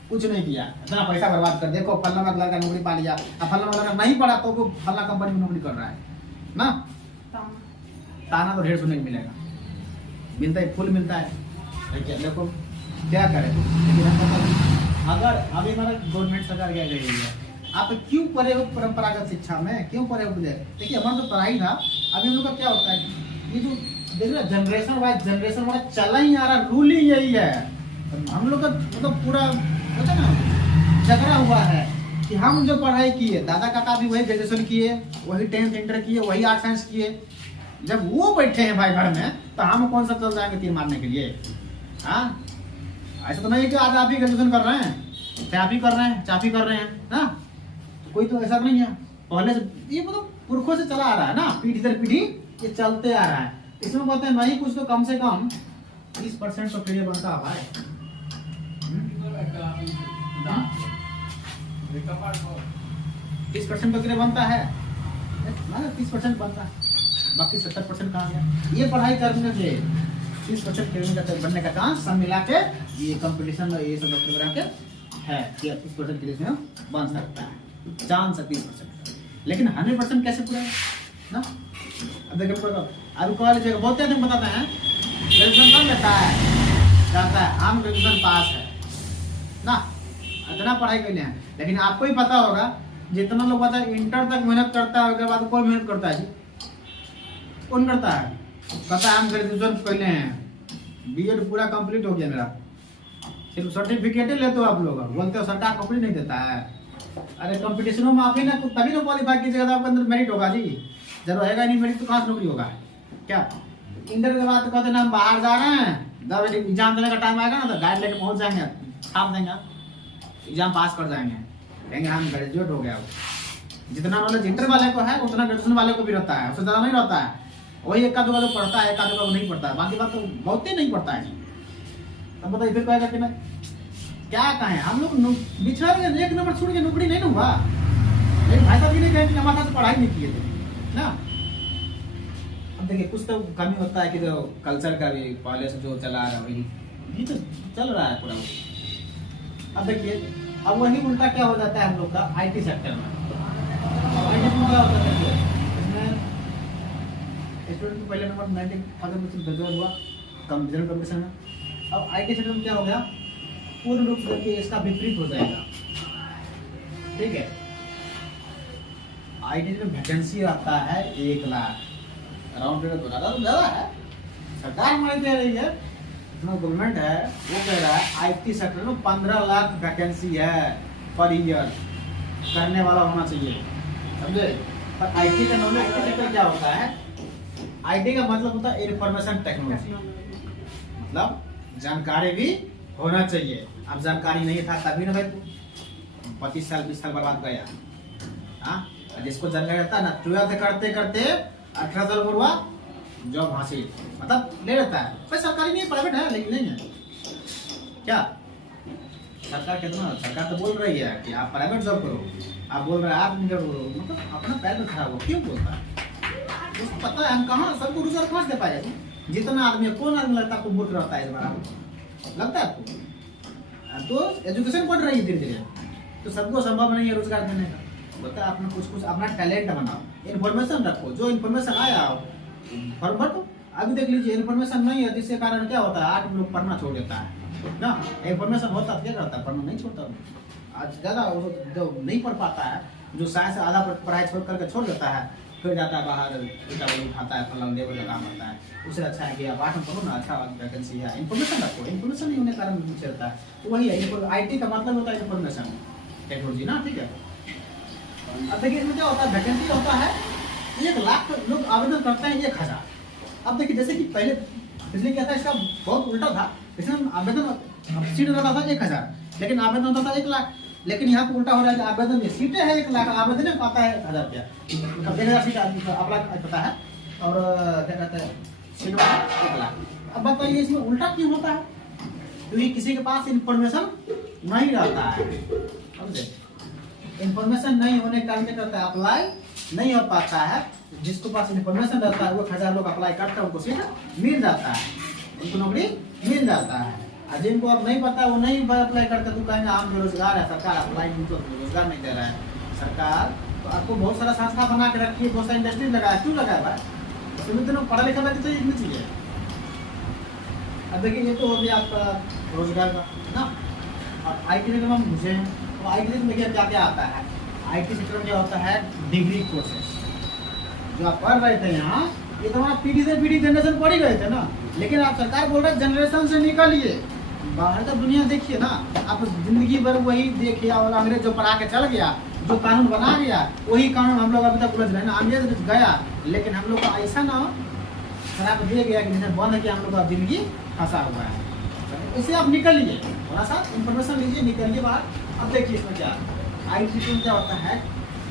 कुछ नहीं किया, इतना पैसा बर्बाद कर, देखो फलना लड़का नौकरी पा लिया, अब फलना लड़का नहीं पढ़ा तो वो फलना कंपनी में नौकरी कर रहा है ना। ताना तो ढेर सुनने को मिलेगा, मिलता है फुल मिलता है, देखो क्या करें, लेकिन हम अगर अभी हमारा गवर्नमेंट सरकार क्या कह रही है, आप क्यों पढ़े हो परंपरागत शिक्षा में, क्यों पढ़े हो? देखिए हमारा जो पढ़ाई था, अभी हम लोग का क्या होता है, ये जो देख रहे जनरेशन वाइज जनरेशन वाला चला ही आ रहा, रूल ही यही है। हम लोग का मतलब पूरा होता ना झगड़ा हुआ है कि हम जो पढ़ाई किए, दादा काका भी वही ग्रेजुएशन किए, वही 10th इंटर किए, वही आर्ट साइंस किए। जब वो बैठे हैं भाई घर में, तो हम कौन सा चल जाएंगे तीर मारने के लिए? हाँ, ऐसा तो नहीं कि आज आप ही ग्रेजुएशन कर रहे हैं, चाहे आप ही कर रहे हैं, चाहे आप ही कर रहे हैं ना, कोई तो ऐसा नहीं है। पहले से ये मतलब पुरखों से चला आ रहा है ना, पीढ़ी दर पीढ़ी ये चलते आ रहा है। इसमें कहते हैं नहीं कुछ तो कम से कम 30% तो क्लियर बनता है भाई। 30% तो क्लियर बनता है, 30% बनता है, बाकी 70% कहाँ गया? ये पढ़ाई करने से 30% क्लियर बनने का चांस सब मिला के ये कंपटीशन ये सब डॉक्टर बना के है कि 30% क्लियर में बन सकता है, चांस है 30%। लेकिन 100% कैसे पूरा है ना? अब देखिए अभी कॉलेज बहुत आदमी बताते हैं ग्रेजुएशन कर लेता है, जाता है हम ग्रेजुएशन पास है ना, इतना पढ़ाई कर लिए हैं। लेकिन आपको ही पता होगा जितना लोग पता है इंटर तक मेहनत करता है, उसके बाद कोई मेहनत करता है जी? कौन करता है? पता है हम ग्रेजुएशन पहले हैं, बीएड पूरा कंप्लीट हो गया मेरा, सिर्फ सर्टिफिकेट ही लेते हो आप लोग, बोलते हो सरकार नौकरी नहीं देता है। अरे कंपटीशनों में आप ही ना तभी ना क्वालिफाई कीजिएगा तो आपके अंदर मेरिट होगा जी, जब रहेगा नहीं मेरिट तो कहाँ से नौकरी होगा? क्या इंटर के बाद तो कहते ना हम बाहर जा रहे हैं, जब एग्जाम देने का टाइम आएगा ना तो गाइड लेके पहुंच जाएंगे, छाप देंगे, एग्जाम पास कर जाएंगे, कहेंगे हम ग्रेजुएट हो गया। जितना नॉलेज इंटर वाले को है उतना ग्रेजुएशन वाले को भी रहता है, उससे ज़्यादा नहीं रहता है। वही एक आध लोग पढ़ता है, एक आध लोग नहीं पढ़ता है, बाकी बात तो बहुत ही नहीं पढ़ता है। अब बताइए फिर कहेगा कि मैं क्या कहें, हम लोग बिछड़ गए, एक नंबर छूट के नौकरी नहीं ना हुआ। लेकिन भाई साहब ये नहीं कहेंगे हमारे साथ पढ़ाई नहीं किए थे ना। अब देखिए कुछ तो कमी होता है कि जो कल्चर का भी पहले से जो चला आ रहा है वही ये तो चल रहा है पूरा। अब देखिए अब वही उल्टा क्या हो जाता है हम लोग का आईटी सेक्टर में। आईटी में क्या होता है, इसमें स्टूडेंट को पहले नंबर 90,000 बेरोजगार हुआ जनरल कमीशन में। अब आईटी सेक्टर में क्या हो गया, पूर्ण रूप से देखिए इसका विपरीत हो जाएगा। ठीक है, आईटी में वैकेंसी आता है 1 लाख, अराउंड ज़्यादा है, सरकार हमारी दे रही है, गवर्नमेंट है वो कह रहा है आईटी सेक्टर में 15 लाख वैकेंसी है पर ईयर, करने वाला होना चाहिए, समझे। पर आईटी का नॉलेज सेक्टर क्या होता है, आईटी का मतलब होता है इंफॉर्मेशन टेक्नोलॉजी, मतलब जानकारी भी होना चाहिए। अब जानकारी नहीं था तभी ना भाई 25 साल 20 साल बर्बाद गया। हाँ, जिसको जानकारी रहता है ना 12th करते करते 18 साल उम्र हुआ जॉब हासिल, मतलब ले लेता है। भाई सरकारी नहीं है, प्राइवेट है, लेकिन नहीं है क्या। सरकार कितना, सरकार तो बोल रही है कि आप प्राइवेट जॉब करो, आप बोल रहे हैं आप मतलब अपना पैर में खड़ा हो, क्यों बोलता है? उसको पता है हम कहाँ सबको रोजगार कहाँ से दे पाएगा। जितना आदमी है, कौन आदमी लगता है आपको मूर्ख रहता है इस बार, लगता है आपको? तो एजुकेशन बढ़ रही है धीरे धीरे, तो सबको संभव नहीं है रोजगार देने का। बोलता है अपना कुछ अपना टैलेंट बनाओ, इन्फॉर्मेशन रखो, जो इन्फॉर्मेशन आया फॉर्म भर दो। अभी देख लीजिए इन्फॉर्मेशन नहीं है, जिसके कारण क्या होता है 8 लोग पढ़ना छोड़ देता है ना। इन्फॉर्मेशन होता क्या करता है, पढ़ना नहीं छोड़ता। आज ज़्यादा जो नहीं पढ़ पाता है, जो साइंस आधा पढ़ाई छोड़ करके छोड़ देता है, फिर जाता है बाहर उठाता है, फलाना लेबर का काम करता है। उससे अच्छा है कि आप 8 में पढ़ो ना, अच्छा वैकेंसी है, इन्फॉर्मेशन रखो। इन्फॉर्मेशन नहीं होने के कारण पीछे रहता है, तो वही है आईटी का मतलब होता है इन्फॉर्मेशन टेक्नोलॉजी ना। ठीक है, अब देखिए इसमें क्या होता है, वैकेंसी होता है 1 लाख लोग आवेदन करते हैं 1000। अब देखिए जैसे कि पहले पिछले क्या था, इसका बहुत उल्टा था, इसमें आवेदन सीट रहता था 1000, लेकिन आवेदन होता था 1 लाख। लेकिन यहाँ पे उल्टा हो रहा है, आवेदन में सीटें हैं 1 लाख, आवेदन में पाता है 1000 रुपया, मतलब 1000 सीट अप्लाई पता है, और क्या कहते हैं सीट 1 लाख। अब बताइए इसमें उल्टा क्यों होता है, क्योंकि किसी के पास इंफॉर्मेशन नहीं रहता है, समझे। इन्फॉर्मेशन नहीं होने के कारण क्या करता है, अप्लाई नहीं हो पाता है। जिसके पास इन्फॉर्मेशन रहता है वो 1000 लोग अप्लाई करते हैं, उनको सीट मिल जाता है, उनको नौकरी मिल जाता है। और जिनको अब नहीं पता वो नहीं अप्लाई करते, तो कहेंगे हम बेरोजगार है, सरकार अप्लाई तो रोजगार नहीं दे रहा है। सरकार तो आपको बहुत सारा संस्था बना के रखी है, बहुत सारी इंडस्ट्री लगाया, क्यों लगाया भाई? उसमें तो पढ़ा लिखा व्यक्ति चाहिए, इतनी चीज़ है। अब देखिए ये तो हो गया आपका रोजगार का ना। अब आईटी सेक्टर में हम घुसे हैं, तो आईटी सेक्टर में क्या क्या आता है? आईटी सेक्टर में क्या होता है? डिग्री कोर्सेस जो आप पढ़ रहे थे यहाँ, ये तो हमारा पीढ़ी से पीढ़ी जनरेशन पढ़ ही गए थे ना, लेकिन आप सरकार बोल रहे जनरेशन से निकलिए, बाहर का दुनिया देखिए ना, आप जिंदगी भर वही देखिए, और अंग्रेज जो पढ़ा के चल गया, जो कानून बना गया, वही कानून हम लोग अभी तक उलझ रहे हैं ना। अंग्रेज गया, लेकिन हम लोग का ऐसा ना शराब दिया गया कि जिन्हें बंद किया, हम लोग का जिंदगी फंसा हुआ है। इससे आप निकलिए, थोड़ा सा इन्फॉर्मेशन लीजिए, निकलिए बाहर। अब देखिए इसमें क्या आईटी में क्या होता है,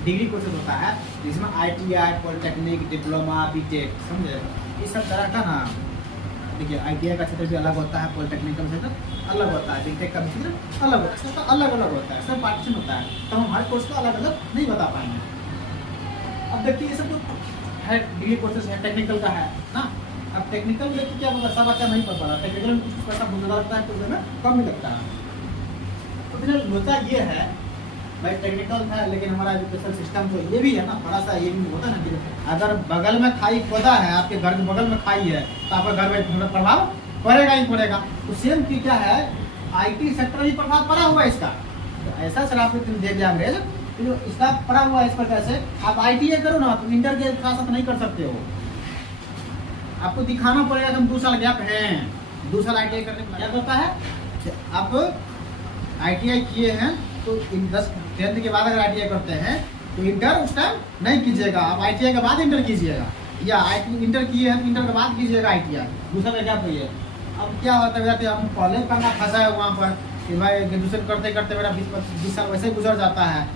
डिग्री कोर्सेज होता है, जिसमें ITI, पॉलिटेक्निक, डिप्लोमा, बीटेक, समझे, इस सब तरह का ना। देखिए ITI का क्षेत्र भी अलग होता है, पॉलिटेक्निकल क्षेत्र अलग होता है, बीटेक का भी क्षेत्र अलग होता है, सबका अलग अलग होता है, सब पार्टीशन होता है, तो हम हर कोर्स को अलग अलग नहीं बता पाएंगे। अब देखिए ये सब तो है डिग्री कोर्सेज है, टेक्निकल का है ना। अब टेक्निकल में क्या होगा, सब अच्छा नहीं पढ़ पा रहा, टेक्निकल में कुछ पैसा ज़्यादा लगता है, कुछ में कम ही लगता है। तो फिर मुद्दा ये है भाई, टेक्निकल था लेकिन हमारा एजुकेशन सिस्टम तो ये भी है ना, थोड़ा सा ये भी होता है ना कि अगर बगल में खाई खोदा है, आपके घर के बगल में खाई है, तो आपका घर में थोड़ा प्रभाव पड़ेगा ही पड़ेगा। तो सेम की क्या है, आईटी सेक्टर भी प्रभाव पड़ा हुआ है इसका। तो ऐसा सर आपको दे दिया अंग्रेज, जो इसका पड़ा हुआ है इस पर कैसे, आप ITI करो ना, तो इंटर के साथ साथ नहीं कर सकते हो, आपको दिखाना पड़ेगा कि हम 2 साल गैप हैं, 2 साल ITI करने में क्या करता है, आप ITI किए हैं तो 10th के बाद अगर ITI करते हैं तो इंटर उस टाइम नहीं कीजिएगा, आप ITI के बाद इंटर कीजिएगा, या इंटर किए हैं इंटर के बाद कीजिएगा ITI, दूसरा का क्या चाहिए। अब क्या होता है, हम कॉलेज करना फंसा है वहाँ पर कि भाई ग्रेजुएशन करते करते मेरा 20 साल वैसे ही गुजर जाता है,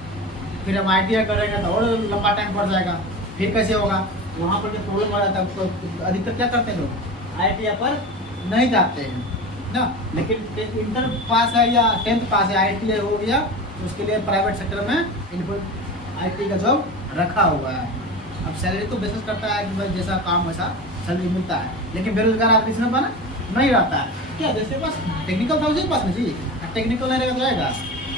फिर हम ITI करेंगे तो और लंबा टाइम पड़ जाएगा, फिर कैसे होगा, वहाँ पर जो प्रॉब्लम हो जाता है। तो अधिकतर क्या करते हैं लोग, ITI पर नहीं जाते हैं ना, लेकिन इंटर पास है या 10th पास है, ITI हो गया, तो उसके लिए प्राइवेट सेक्टर में इनको IT का जॉब रखा हुआ है। अब सैलरी तो बेसिस करता है कि भाई जैसा काम वैसा सैलरी मिलता है, लेकिन बेरोजगार आदमी इसमें बना नहीं रहता है। क्या जैसे पास टेक्निकल था उसी पास में जी, टेक्निकल नहीं रहेगा तो आएगा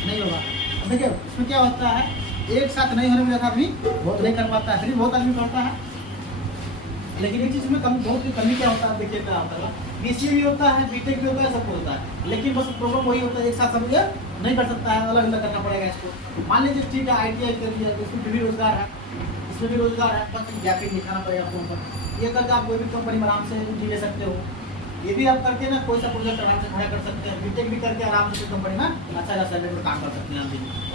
नहीं होगा। अब देखिए इसमें क्या होता है, एक साथ नहीं होने में आदमी बहुत नहीं कर पाता है, फिर बहुत आदमी करता है, लेकिन एक चीज़ में बहुत की कमी क्या होता है, देखिए क्या होता है, BCA भी होता है, बीटेक भी होता है, सब होता है, लेकिन बस प्रॉब्लम वही होता है, एक साथ सब नहीं कर सकता है, अलग अलग करना पड़ेगा इसको। मान लीजिए ठीक है ITI कर लिया, इसमें भी रोजगार है, इसमें भी रोजगार है, बस गैप ही दिखाना पड़ेगा आपको ऊपर। ये करके आप कोई भी कंपनी में आराम से जी ले सकते हो, ये भी आप करके ना कोई सा प्रोजेक्ट आराम से खड़ा कर सकते हैं, बीटेक भी करके आराम से कंपनी में अच्छा सैलरी में काम कर सकते हैं, आप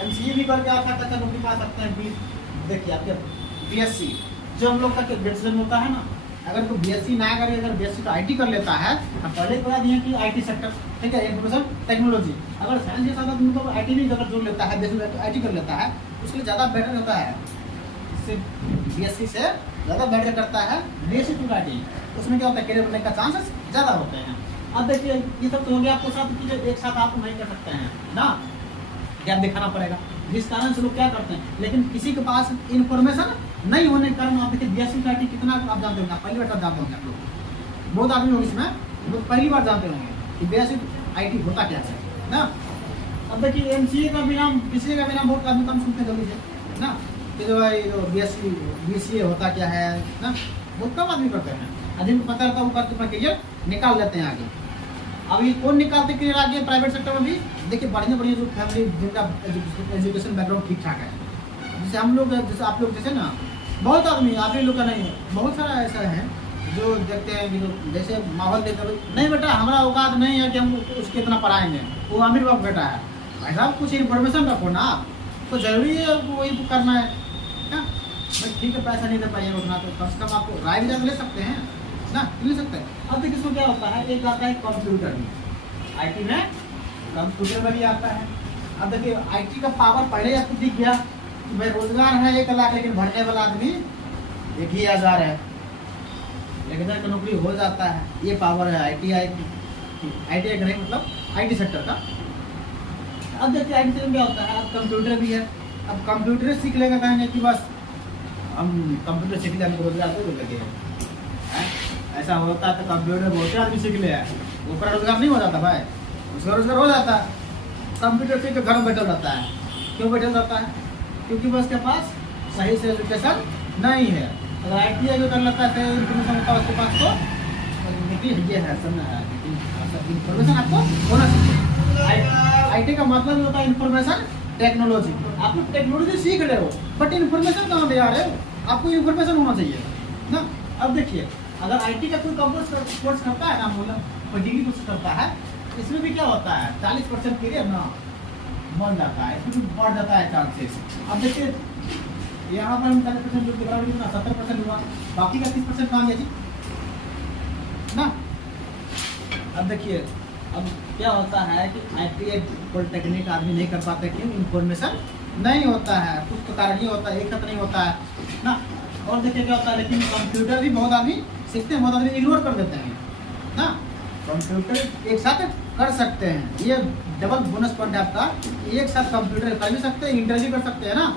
MCA भी करके अच्छा नौकरी पा सकते हैं। देखिए आपके BSc जो हम लोग का ग्रेजुएशन होता है ना, अगर कोई BSc ना करे, अगर BSc तो IT कर लेता है, अब पहले बता दिए कि IT सेक्टर ठीक है, इंफॉर्मेशन टेक्नोलॉजी, अगर साइंस के साथ मतलब IT नहीं अगर जोड़ लेता है, IT कर लेता है, उसके लिए ज़्यादा बेटर होता है, इससे BSc से ज़्यादा बेटर करता है BSc टू IT, उसमें क्या होता है, करियर बनने का चांसेस ज़्यादा होते हैं। अब देखिए ये सब तो हो गया आपको साथ की, एक साथ आप नहीं कर सकते हैं ना, गैप दिखाना पड़ेगा, जिस कारण से लोग क्या करते हैं, लेकिन किसी के पास इन्फॉर्मेशन नहीं होने के कारण आप देखिए BSc IT कितना आप जानते होंगे, पहली बार जानते होंगे आप लोग, बहुत आदमी लोग इसमें लोग पहली बार जानते होंगे कि BSc IT होता क्या है ना। अब देखिए MCA का भी नाम, BCA का भी नाम बहुत आदमी कम सुनते जल्दी से ना, कि जो भाई BCA होता क्या है ना, बहुत कम आदमी करते हैं, जिनको पता रहता है वो करके अपना करियर निकाल लेते हैं आगे। अब ये कौन निकालते करियर आगे प्राइवेट सेक्टर में भी, देखिए बढ़िया बढ़िया जो फैमिली जिनका एजुकेशन बैकग्राउंड ठीक ठाक है, जैसे हम लोग, जैसे आप लोग जैसे ना, बहुत आदमी आप ही लोग का नहीं है, बहुत सारा ऐसा है जो देखते हैं कि जैसे माहौल देखते हैं, नहीं बेटा हमारा औकात नहीं है कि हम उसके इतना पढ़ाएंगे, वो अमीर बाप बेटा है, भाई साहब कुछ इन्फॉर्मेशन रखो ना, तो जरूरी है वही करना है ना। भाई ठीक है पैसा नहीं दे पाइए उतना, तो कम से कम आपको राय भी ले सकते हैं ना, ले सकते हैं। अब देखिए इसमें क्या होता है, एक आता है कंप्यूटर में, IT में कंप्यूटर में भी आता है। अब देखिए IT का पावर पहले आपको दिख गया कि भाई रोजगार है 1 लाख, लेकिन भरने वाला आदमी 1,000 है, 1,000 का नौकरी हो जाता है, ये पावर है ITI का नहीं, मतलब IT सेक्टर का। अब देखिए IT सेक्टर में क्या होता है, अब कंप्यूटर भी है, अब कंप्यूटर सीख लेगा, कहेंगे कि बस हम कंप्यूटर सीख ले, हमको रोजगार तो लगे हैं, ऐसा होता है। तो कंप्यूटर बहुत आदमी सीख ले है, ऊपर रोजगार नहीं हो जाता भाई, उसका रोजगार हो जाता है, कंप्यूटर सीख के घर में बैठा रहता है। क्यों बैठा रहता है, क्योंकि बस के पास सही से एजुकेशन नहीं है। अगर ITI जो कर लेता है इन्फॉर्मेशन होता है उसके पास, तो ये है समय है, लेकिन इन्फॉर्मेशन आपको होना चाहिए। आईटी का मतलब ही होता है इंफॉर्मेशन टेक्नोलॉजी। आप लोग टेक्नोलॉजी सीख रहे हो बट इन्फॉर्मेशन कहाँ ले आ रहे हो? आपको इन्फॉर्मेशन होना चाहिए ना। अब देखिए, अगर आईटी का कोई कोर्स करता है ना, मतलब कोई डिग्री कोर्स करता है, इसमें भी क्या होता है 40% करियर ना बन जाता है, इसमें भी बढ़ जाता है चांसेस। अब देखिए यहाँ पर हम 40% जो दिखा रहे ना 70% हुआ, बाकी का 30% कहाँ गया जी ना। अब देखिए, अब क्या होता है कि आईटी पॉलिटेक्निक आदमी नहीं कर पाते, क्यों? इन्फॉर्मेशन नहीं होता है, कुछ तो कारण ही होता है, एक खत नहीं होता है ना। और देखिए क्या होता है, लेकिन कंप्यूटर भी बहुत आदमी सीखते हैं, बहुत आदमी इग्नोर कर देते हैं ना। कंप्यूटर एक साथ कर सकते हैं, ये डबल बोनस पॉइंट है आपका। एक साथ कंप्यूटर कर भी सकते हैं, इंटरव्यू कर सकते हैं ना।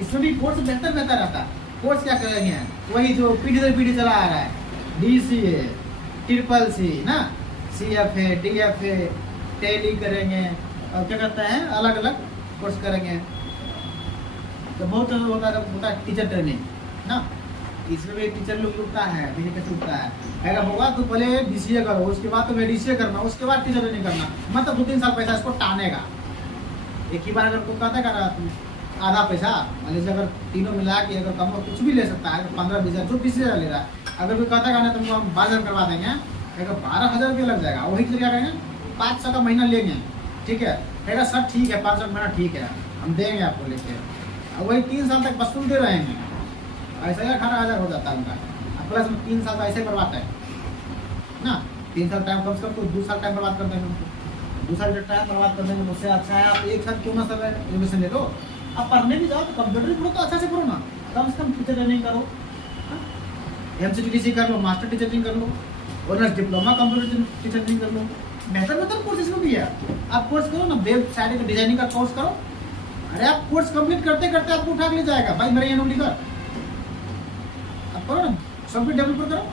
इसमें भी कोर्स बेहतर रहता है। कोर्स क्या करेंगे, वही जो पीढ़ी चला आ रहा है, DCA, CCC ना, CFA, DFA, टेली करेंगे, और क्या कहते हैं अलग अलग कोर्स करेंगे। तो बहुत होता है टीचर ट्रेनिंग ना, इसमें भी टीचर लोग उठता है, कैसे उठता है, अगर होगा तो पहले DCA करो, उसके बाद तो DCA करना, उसके बाद टीचर ट्रेनिंग करना, मतलब 2-3 साल पैसा इसको टानेगा। एक ही बार अगर कोई कहता है आधा पैसा, मान लीजिए अगर तीनों मिला के अगर कम कुछ भी ले सकता है, 15-20 हज़ार जो 20 हज़ार ले रहा है, अगर कोई कहता है ना तुमको हम 12 हज़ार करवा देंगे, अगर 12,000 रुपये लग जाएगा, वही चीज़ क्या करेंगे 500 का महीना लेंगे, ठीक है, कहेगा सर ठीक है 500 का महीना ठीक है हम देंगे आपको लेके, और वही 3 साल तक वसूलते रहेंगे, ऐसा ही 18,000 हो जाता है उनका। प्लस में 3 साल ऐसे बर्बाद है ना, 3 साल टाइम कम से कम तो 2 साल टाइम बर्बाद कर देंगे उनको, 2 साल टाइम बर्बाद कर देंगे। उससे अच्छा है आप एक साथ क्यों ना सब एडमिशन ले लो। अब पढ़ने भी जाओ तो कंप्यूटर भी पढ़ो तो अच्छा से पढ़ो ना, कम से कम टीचर ट्रेनिंग करो, MCTC कर लो, मास्टर टीचर ट्रेनिंग कर लो, honours diploma computer teacher training कर लो। बेहतर कोर्स इसमें भी है, आप कोर्स करो ना, वेबसाइट का डिजाइनिंग का कोर्स करो। अरे आप कोर्स कंप्लीट करते करते आपको उठा के ले जाएगा, भाई मेरा ये नौकरी कर, आप करो ना, सॉफ्टवेयर डेवलपर करो,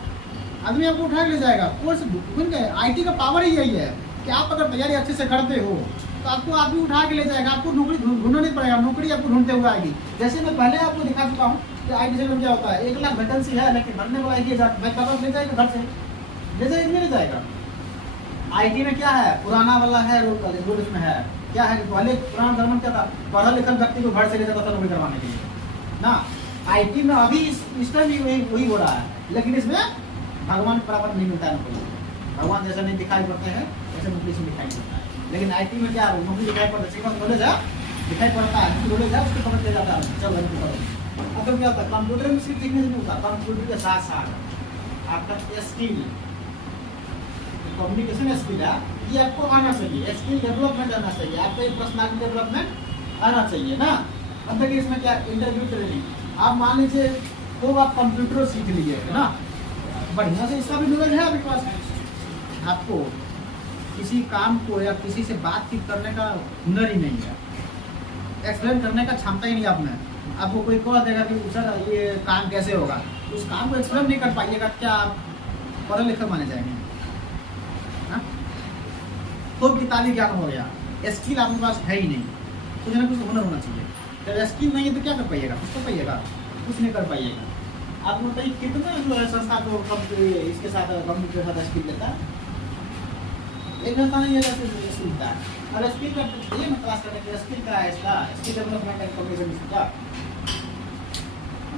आदमी आपको उठा के ले जाएगा। कोर्स बन गए, IT का पावर ही यही है कि आप अगर तैयारी अच्छे से करते हो तो आपको आदमी उठा के ले जाएगा, आपको नौकरी ढूंढना नहीं पड़ेगा, नौकरी आपको ढूंढते हुए आएगी। जैसे मैं पहले आपको दिखा चुका हूँ कि IT सेक्टर में क्या होता है, 1 लाख वैकेंसी है लेकिन भरने वाला एक ही ले जाएगा, घर से ले जाएगा, ले जाएगा। IT में क्या है, पुराना वाला है रूल इसमें है, क्या है कि पहले पुराना जमाना क्या था, पढ़ा लिखा व्यक्ति को घर से ले जाता था नौकरी करवाने के लिए ना। IT में अभी इस टाइम भी वही हो रहा है, लेकिन इसमें भगवान बराबर नहीं मिलता है नौकरी, भगवान जैसा नहीं दिखाई पड़ते हैं वैसे नौकरी से दिखाई पड़ता है। लेकिन IT में क्या नौकरी दिखाई पड़ता है, नॉलेज है दिखाई पड़ता है, नॉलेज है उसको पकड़ ले जाता है, चल घर करो। अब तो क्या होता है, कंप्यूटर में सिर्फ सीखने से नहीं होता, कंप्यूटर के साथ साथ आपका स्किल, कम्युनिकेशन स्किल है, ये आपको आना चाहिए, स्किल डेवलपमेंट आना चाहिए, आपको पर्सनालिटी डेवलपमेंट आना चाहिए ना। अब देखिए इसमें क्या, इंटरव्यू ट्रेनिंग, आप मान लीजिए तो आप कंप्यूटर सीख लीजिए है ना, बढ़िया से इसका भी नॉलेज है आपके पास, आपको किसी काम को या किसी से बातचीत करने का हुनर ही नहीं है, एक्सप्लेन करने का क्षमता ही नहीं आप में। आपको कोई कह देगा कि सर ये काम कैसे होगा, उस काम को एक्सप्लेन नहीं कर पाइएगा, क्या आप पढ़े लिखे माने जाएंगे? तो किताबी ज्ञान हो गया, स्किल आपके पास है ही नहीं, कुछ ना कुछ हुनर होना चाहिए। जब स्किल नहीं है तो क्या कर पाइएगा, कुछ तो पाइएगा, कुछ नहीं कर पाइएगा। आप बताइए कितना जो है संस्था को इसके साथ कंप्यूटर के साथ स्किल देता है, एक संस्था नहीं है स्किल देता है। और स्किल का ये मैं क्लास करने के स्किल का है, इसका स्किल डेवलपमेंट एंड कम्युनिकेशन का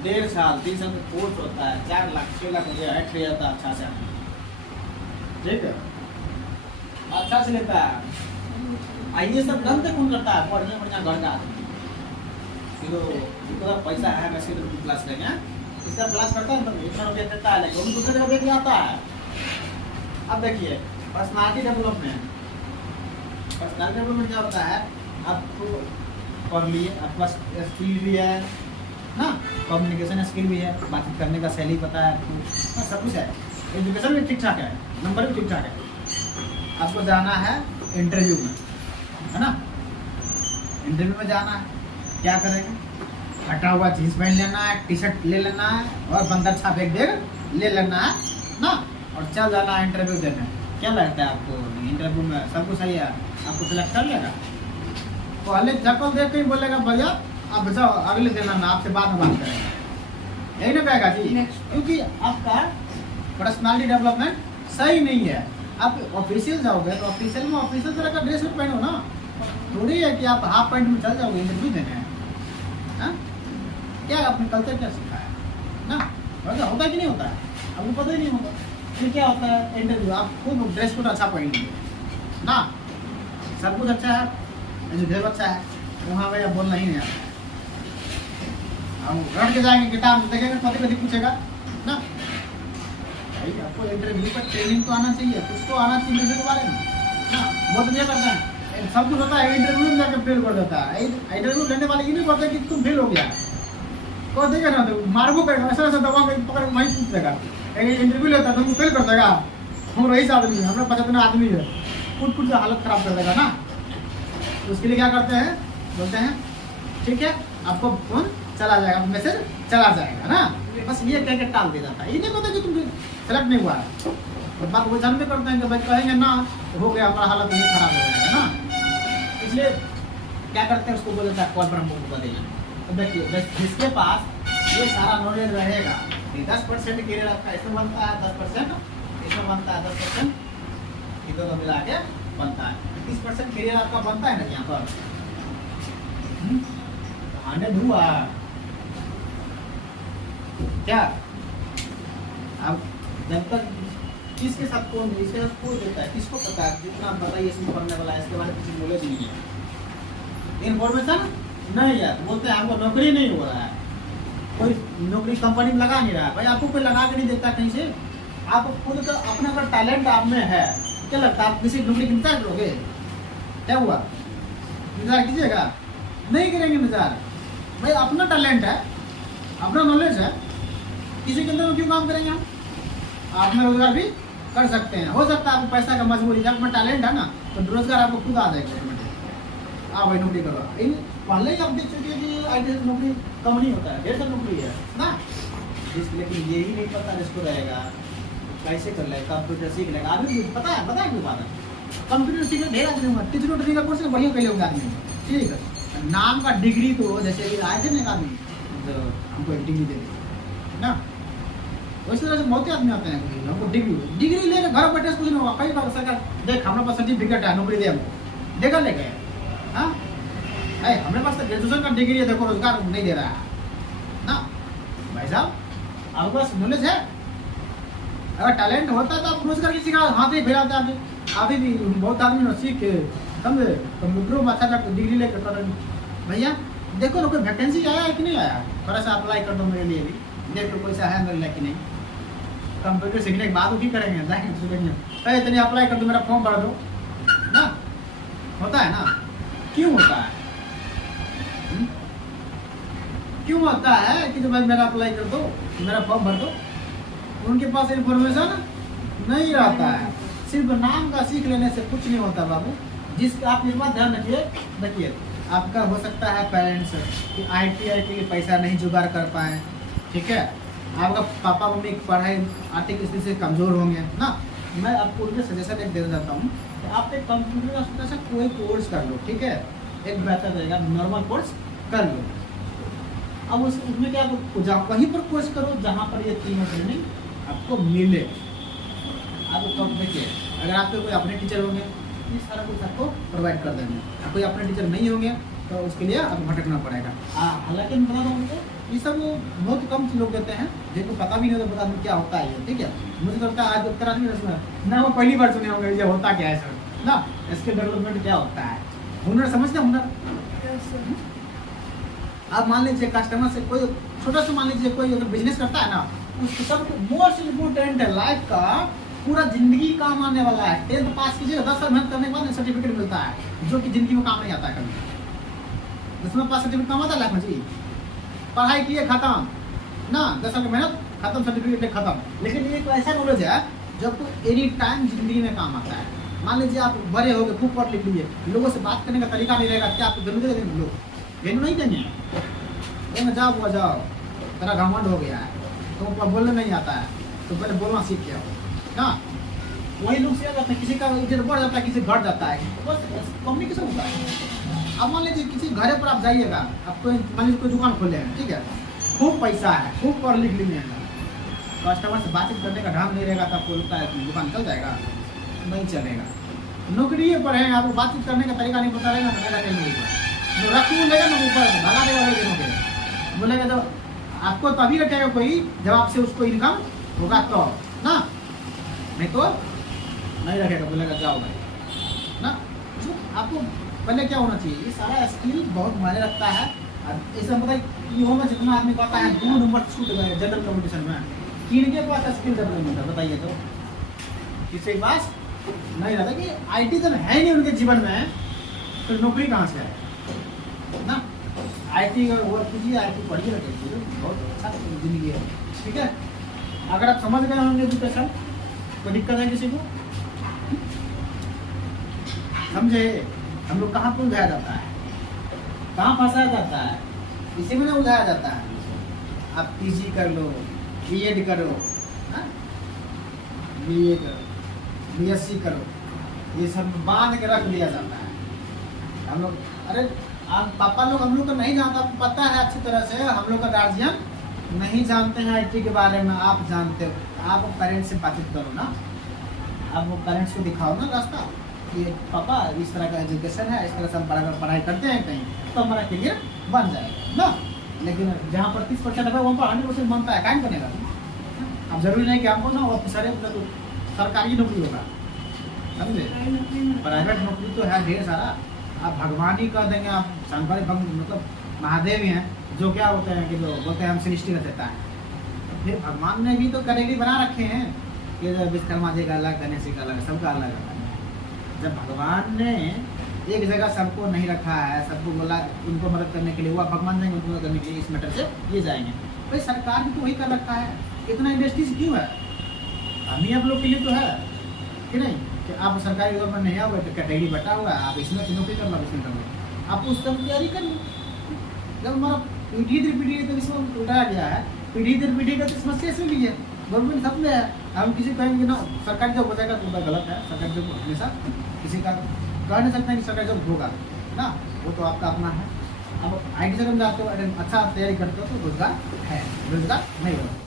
1.5 साल 3 साल का कोर्स होता है, 4 लाख 6 लाख मुझे ऐड किया जाता है अच्छा से, ठीक है, अच्छा से लेता है। ये सब गलत कौन करता है, बढ़िया बढ़िया घर का तो पैसा है, मैं इसके क्लास लेंगे, इसका क्लास करता है तो इतना रुपया देता है, लेकिन दूसरे जगह देख आता है। अब देखिए पर्सनालिटी डेवलपमेंट, पर्सनालिटी डेवलपमेंट क्या होता है, आपको पढ़ लिए, आपके पास स्किल भी है ना, कम्युनिकेशन स्किल भी है, बातचीत करने का शैली पता है आपको, सब कुछ है, एजुकेशन भी ठीक ठाक है, नंबर भी ठीक ठाक है। आपको जाना है इंटरव्यू में, है ना, इंटरव्यू में जाना है, क्या करेंगे, हटा हुआ जीन्स पहन लेना है, टी-शर्ट ले लेना है और बंदर छाप एक बैग ले लेना है ना, और चल जाना है इंटरव्यू देने। क्या लगता है आपको इंटरव्यू में सब कुछ सही है, आपको सिलेक्ट कर लेगा? पहले चक्कर देख के ही बोलेगा भैया अब जाओ अगले दिन हम आपसे बाद में बात करेंगे, यही ना कहेगा जी, क्योंकि आपका पर्सनालिटी डेवलपमेंट सही नहीं है। आप ऑफिशियल जाओगे तो ऑफिशियल में ऑफिशियल तरह का ड्रेस पहनो ना, थोड़ी है कि आप हाफ पैंट में चल जाओगे इंटरव्यू देने। हाँ, क्या आपने कल्चर क्या सिखाया ना, वैसा होता है कि नहीं होता है, आपको पता ही नहीं होगा। फिर क्या होता है इंटरव्यू, आप खूब ड्रेस कोड अच्छा पहनेंगे ना, सब कुछ अच्छा है, एजुकेशन अच्छा है, वहाँ पे आप बोलना ही नहीं आता है। हम रट के जाएंगे, किताब देखेंगे, कभी कभी पूछेगा ना, भाई आपको इंटरव्यू पर ट्रेनिंग तो आना चाहिए, कुछ तो आना चाहिए के बारे में ना। बहुत नहीं करता है, सब कुछ होता है, इंटरव्यू में जाकर फेल कर देता है। इंटरव्यू लेने वाले ये नहीं बोलते कि तुम फेल हो गया, को देगा ना तो मारबो करेगा, ऐसा ऐसा दबा के पकड़ वहीं पूछ देगा। इंटरव्यू लेता है तो फेल कर देगा, हम रईस आदमी है, हमारा 75 आदमी है, कुछ कुछ हालत खराब कर देगा ना। तो उसके लिए क्या करते हैं, बोलते हैं ठीक है आपको फोन चला जाएगा, मैसेज चला जाएगा ना, बस ये कह के टाल दिया जाता है। ये नहीं पता कि तुम सेलेक्ट नहीं हुआ है, तो बात वो जानते करते हैं कि भाई कहेंगे ना तो हो गया हमारा हालत ये खराब हो जाएगा ना। इसलिए क्या करते हैं, उसको बोल देता है कॉल पर हमको बता देंगे। तो देखिए जिसके पास ये सारा नॉलेज रहेगा, 10% करियर आपका इसमें बनता है, 10% इसमें बनता है, 10% इधर तो मिला के बनता है, 30% करियर आपका बनता है ना यहाँ पर। 100 हुआ क्या। अब जब तक किसके साथ कौन, इसके साथ कोई देता है, किसको पता है, जितना बताइए इसमें पढ़ने वाला है, इसके बारे में किसी नॉलेज नहीं है, इन्फॉर्मेशन नहीं है। बोलते हैं हमको नौकरी नहीं हो रहा है, कोई नौकरी कंपनी में लगा नहीं रहा है। भाई आपको कोई लगा के नहीं देता कहीं से, आप खुद का अपना अगर टैलेंट आप में है, क्या लगता है आप किसी नौकरी की इंतजार करोगे, क्या हुआ इंतजार कीजिएगा, नहीं करेंगे इंतजार। भाई अपना टैलेंट है, अपना नॉलेज है, किसी के अंदर क्यों काम करेंगे हम, आप में रोजगार भी कर सकते हैं। हो सकता है आपको पैसा का मजबूरी, जब अपना टैलेंट है ना तो रोजगार आपको खुद आ जाएगा। आप भाई नौकरी करो, पहले ही आप देख चुके हैं कि IT नौकरी कम नहीं होता है, ढेर सारी नौकरी है ना। लेकिन यही नहीं पता जिसको रहेगा कैसे कर लेगा, कंप्यूटर सीख लेगा। आदमी पता है कोई बात है, कंप्यूटर सीखने ढेर आदमी होगा, टीचर ट्रेनिंग का कोर्स बढ़िया कर लेंगे आदमी, ठीक है। नाम का डिग्री तो जैसे कि आए थे ना एक आदमी, तो हमको एक डिग्री दे दी ना, वैसे तरह से बहुत आदमी आते हैं, हमको डिग्री लेकर घर बैठे कुछ नहीं होगा। कई बार सरकार देख हमारे पास सर्टिफिकेट है, नौकरी दे हमको, देगा ले गए। हाँ हमारे पास तो ग्रेजुएशन का डिग्री है, देखो रोजगार नहीं दे रहा है ना। भाई साहब आपके पास नॉलेज है, अगर टैलेंट होता है तो आप रोजगार किसी का हाथ ही फैलाते हैं। अभी भी बहुत आदमी सीख के समझे कंप्यूटर में अच्छा डिग्री लेकर कर, भैया देखो ना कोई वैकेंसी आया है कि नहीं आया, थोड़ा सा अप्लाई कर दो मेरे लिए भी, देख लो कोई सा है मेरे लिए कि नहीं। कंप्यूटर सीखने के बाद वो भी करेंगे, जाएंगे सीखेंगे, इतनी अप्लाई कर दो, मेरा फॉर्म भर दो ना, होता है ना। क्यों होता है, क्यों होता है कि जो भाई मेरा अप्लाई कर दो, मेरा फॉर्म भर दो, उनके पास इंफॉर्मेशन नहीं रहता है। सिर्फ नाम का सीख लेने से कुछ नहीं होता बाबू। जिसका आप इस बात ध्यान रखिए, देखिए आपका हो सकता है पेरेंट्स कि ITI के लिए पैसा नहीं जुगाड़ कर पाए, ठीक है, आपका पापा मम्मी की पढ़ाई आर्थिक स्थिति से कमज़ोर होंगे ना। मैं आपको उनके सजेशन एक देना चाहता हूँ कि आप एक कंप्यूटर का छोटा सा कोई कोर्स कर लो, ठीक है, एक बेहतर रहेगा, नॉर्मल कोर्स कर लो। अब उसमें क्या वहीं पर कोर्स करो जहाँ पर ये 3 ट्रेनिंग आपको मिले। आपको देखिए अगर आपके कोई अपने टीचर होंगे ये सारा कुछ आपको प्रोवाइड कर देंगे, कोई अपने टीचर नहीं होंगे तो उसके लिए आपको भटकना पड़ेगा। हालांकि मैं बता दूँ उनको ये सब बहुत कम लोग देते हैं, जिनको पता भी नहीं होता, बता दूँ क्या होता है ये, ठीक है। मुझे तो लगता है आज उत्तर आदमी ना वो पहली बार सुने होंगे ये होता क्या है सर ना, स्किल डेवलपमेंट क्या होता है, हुनर समझते हैं, हुनर। आप मान लीजिए कस्टमर से कोई छोटा सा मान लीजिए कोई अगर बिजनेस करता है ना, उसको सब मोस्ट इम्पोर्टेंट है लाइफ का, पूरा जिंदगी काम आने वाला है। 10th पास कीजिए, 10 साल मेहनत करने के बाद सर्टिफिकेट मिलता है जो कि जिंदगी में काम नहीं आता है कभी। 10th पास सर्टिफिकेट काम आता है लाइफ में जी, पढ़ाई किए खत्म ना, 10 साल की मेहनत खत्म, सर्टिफिकेट खत्म। लेकिन ये एक ऐसा नॉलेज है जो आपको एनी टाइम जिंदगी में काम आता है। मान लीजिए आप बड़े हो गए, खूब पढ़ लिख लीजिए, लोगों से बात करने का तरीका नहीं रहेगा, क्या आपको जरूरत है, लोग वैल्यू नहीं देंगे, जाओ वो जाओ तेरा घमंड हो गया है, तो बोलने नहीं आता है तो पहले बोलना सीख गया ना। वही लोग से जाते हैं, किसी का इज्जत बढ़ जाता है, किसी घट जाता है, बस कम्युनिकेशन होता है। अब मान लीजिए किसी घर पर आप जाइएगा, आपको मान लीजिए कोई दुकान खोले हैं, ठीक है, खूब पैसा है, खूब पढ़ लिख लिए हैं, कस्टमर से बातचीत करने का ढंग नहीं रहेगा तो आपको लगता है दुकान चल जाएगा, नहीं चलेगा। नौकरी पर है, आपको बातचीत करने का तरीका नहीं पता रहेगा, मेरा कहीं नहीं ऊपर रख लेगा ना, ऊपर भगा देगा वही दिनों के बोलेगा। तो आपको तभी रखेगा कोई जब आपसे उसको इनकम होगा तो ना, नहीं तो नहीं रखेगा, बोलेगा जाओ भाई ना। तो आपको पहले क्या होना चाहिए, ये सारा स्किल बहुत मायने रखता है। ऐसा मतलब युवा में जितना आदमी कहता है 2 नंबर छूट गए जनरल कम्पिटिशन में, किनके पास स्किल डेवलपमेंट है बताइए तो, किसी के पास नहीं रहता कि आईटी जब है नहीं उनके जीवन में, तो नौकरी कहाँ से है ना। आईटी का वर्क कीजिए, आईटी पढ़िए, रखिए, बहुत अच्छा जिंदगी है, ठीक है। अगर आप समझ गए होंगे एजुकेशन, कोई दिक्कत है किसी को, समझे। हम लोग कहाँ पे उलझाया जाता है, कहाँ फंसाया जाता है, इसी में ना उलझाया जाता है। आप पीजी कर लो, बीएड करो, बीए करो, बीएससी करो, ये सब बांध के रख लिया जाता है। हम लोग अरे आप पापा लोग हम लोग को नहीं जानता, आपको पता है अच्छी तरह से, हम लोग का गार्जियन नहीं जानते हैं आईटी के बारे में, आप जानते हो। आप पेरेंट्स से बातचीत करो ना, आप वो पेरेंट्स को दिखाओ ना रास्ता कि पापा इस तरह का एजुकेशन है, इस तरह से हम पढ़ाई करते हैं कहीं, तो हमारा करियर बन जाएगा ना। लेकिन जहाँ पर 30% है वहाँ पर 100% बनता है, काहे बनेगा। अब जरूरी नहीं कि आपको ना ऑफिसर मतलब सरकारी नौकरी होगा, समझे। प्राइवेट नौकरी तो है ढेर सारा, आप भगवान ही कह देंगे, आप शंकर मतलब महादेव ही हैं, जो क्या होते हैं कि जो बोलते हैं हम सृष्टि रचता है। तो फिर भगवान ने भी तो कैटेगरी बना रखे हैं कि विश्वकर्मा जी का अलग, गणेश जी का अलग, सबका अलग अलग है। जब भगवान ने एक जगह सबको नहीं रखा है, सबको बोला उनको मदद करने के लिए, वो भगवान जाएंगे उनको मदद करने के लिए, इस मैटर से ये जाएंगे। भाई सरकार भी तो वही कर रखा है, इतना इंडस्ट्रीज क्यों है, हम ही आप लोग के लिए तो है कि नहीं, कि आप सरकारी जॉब में नहीं आओगे तो कैटेगरी बटा हुआ है, आप इसमें नौकरी कर लो, इसमें कर लो, आप उस तरफ तैयारी कर लो। जब हमारा पीढ़ी दर पीढ़ी तो इसमें उठाया गया है, पीढ़ी दर पीढ़ी का तो समस्या से भी है, गवर्नमेंट सब में है। हम किसी कहेंगे ना सरकारी जॉब हो जाएगा तो गलत है, सरकारी जॉब हमेशा किसी का कह नहीं सकते हैं कि सरकारी जॉब होगा ना, वो तो आपका अपना है। अब आईटी सेक्टर में जाते हो, अच्छा तैयारी करते हो तो रोजगार है, रोजगार नहीं होगा।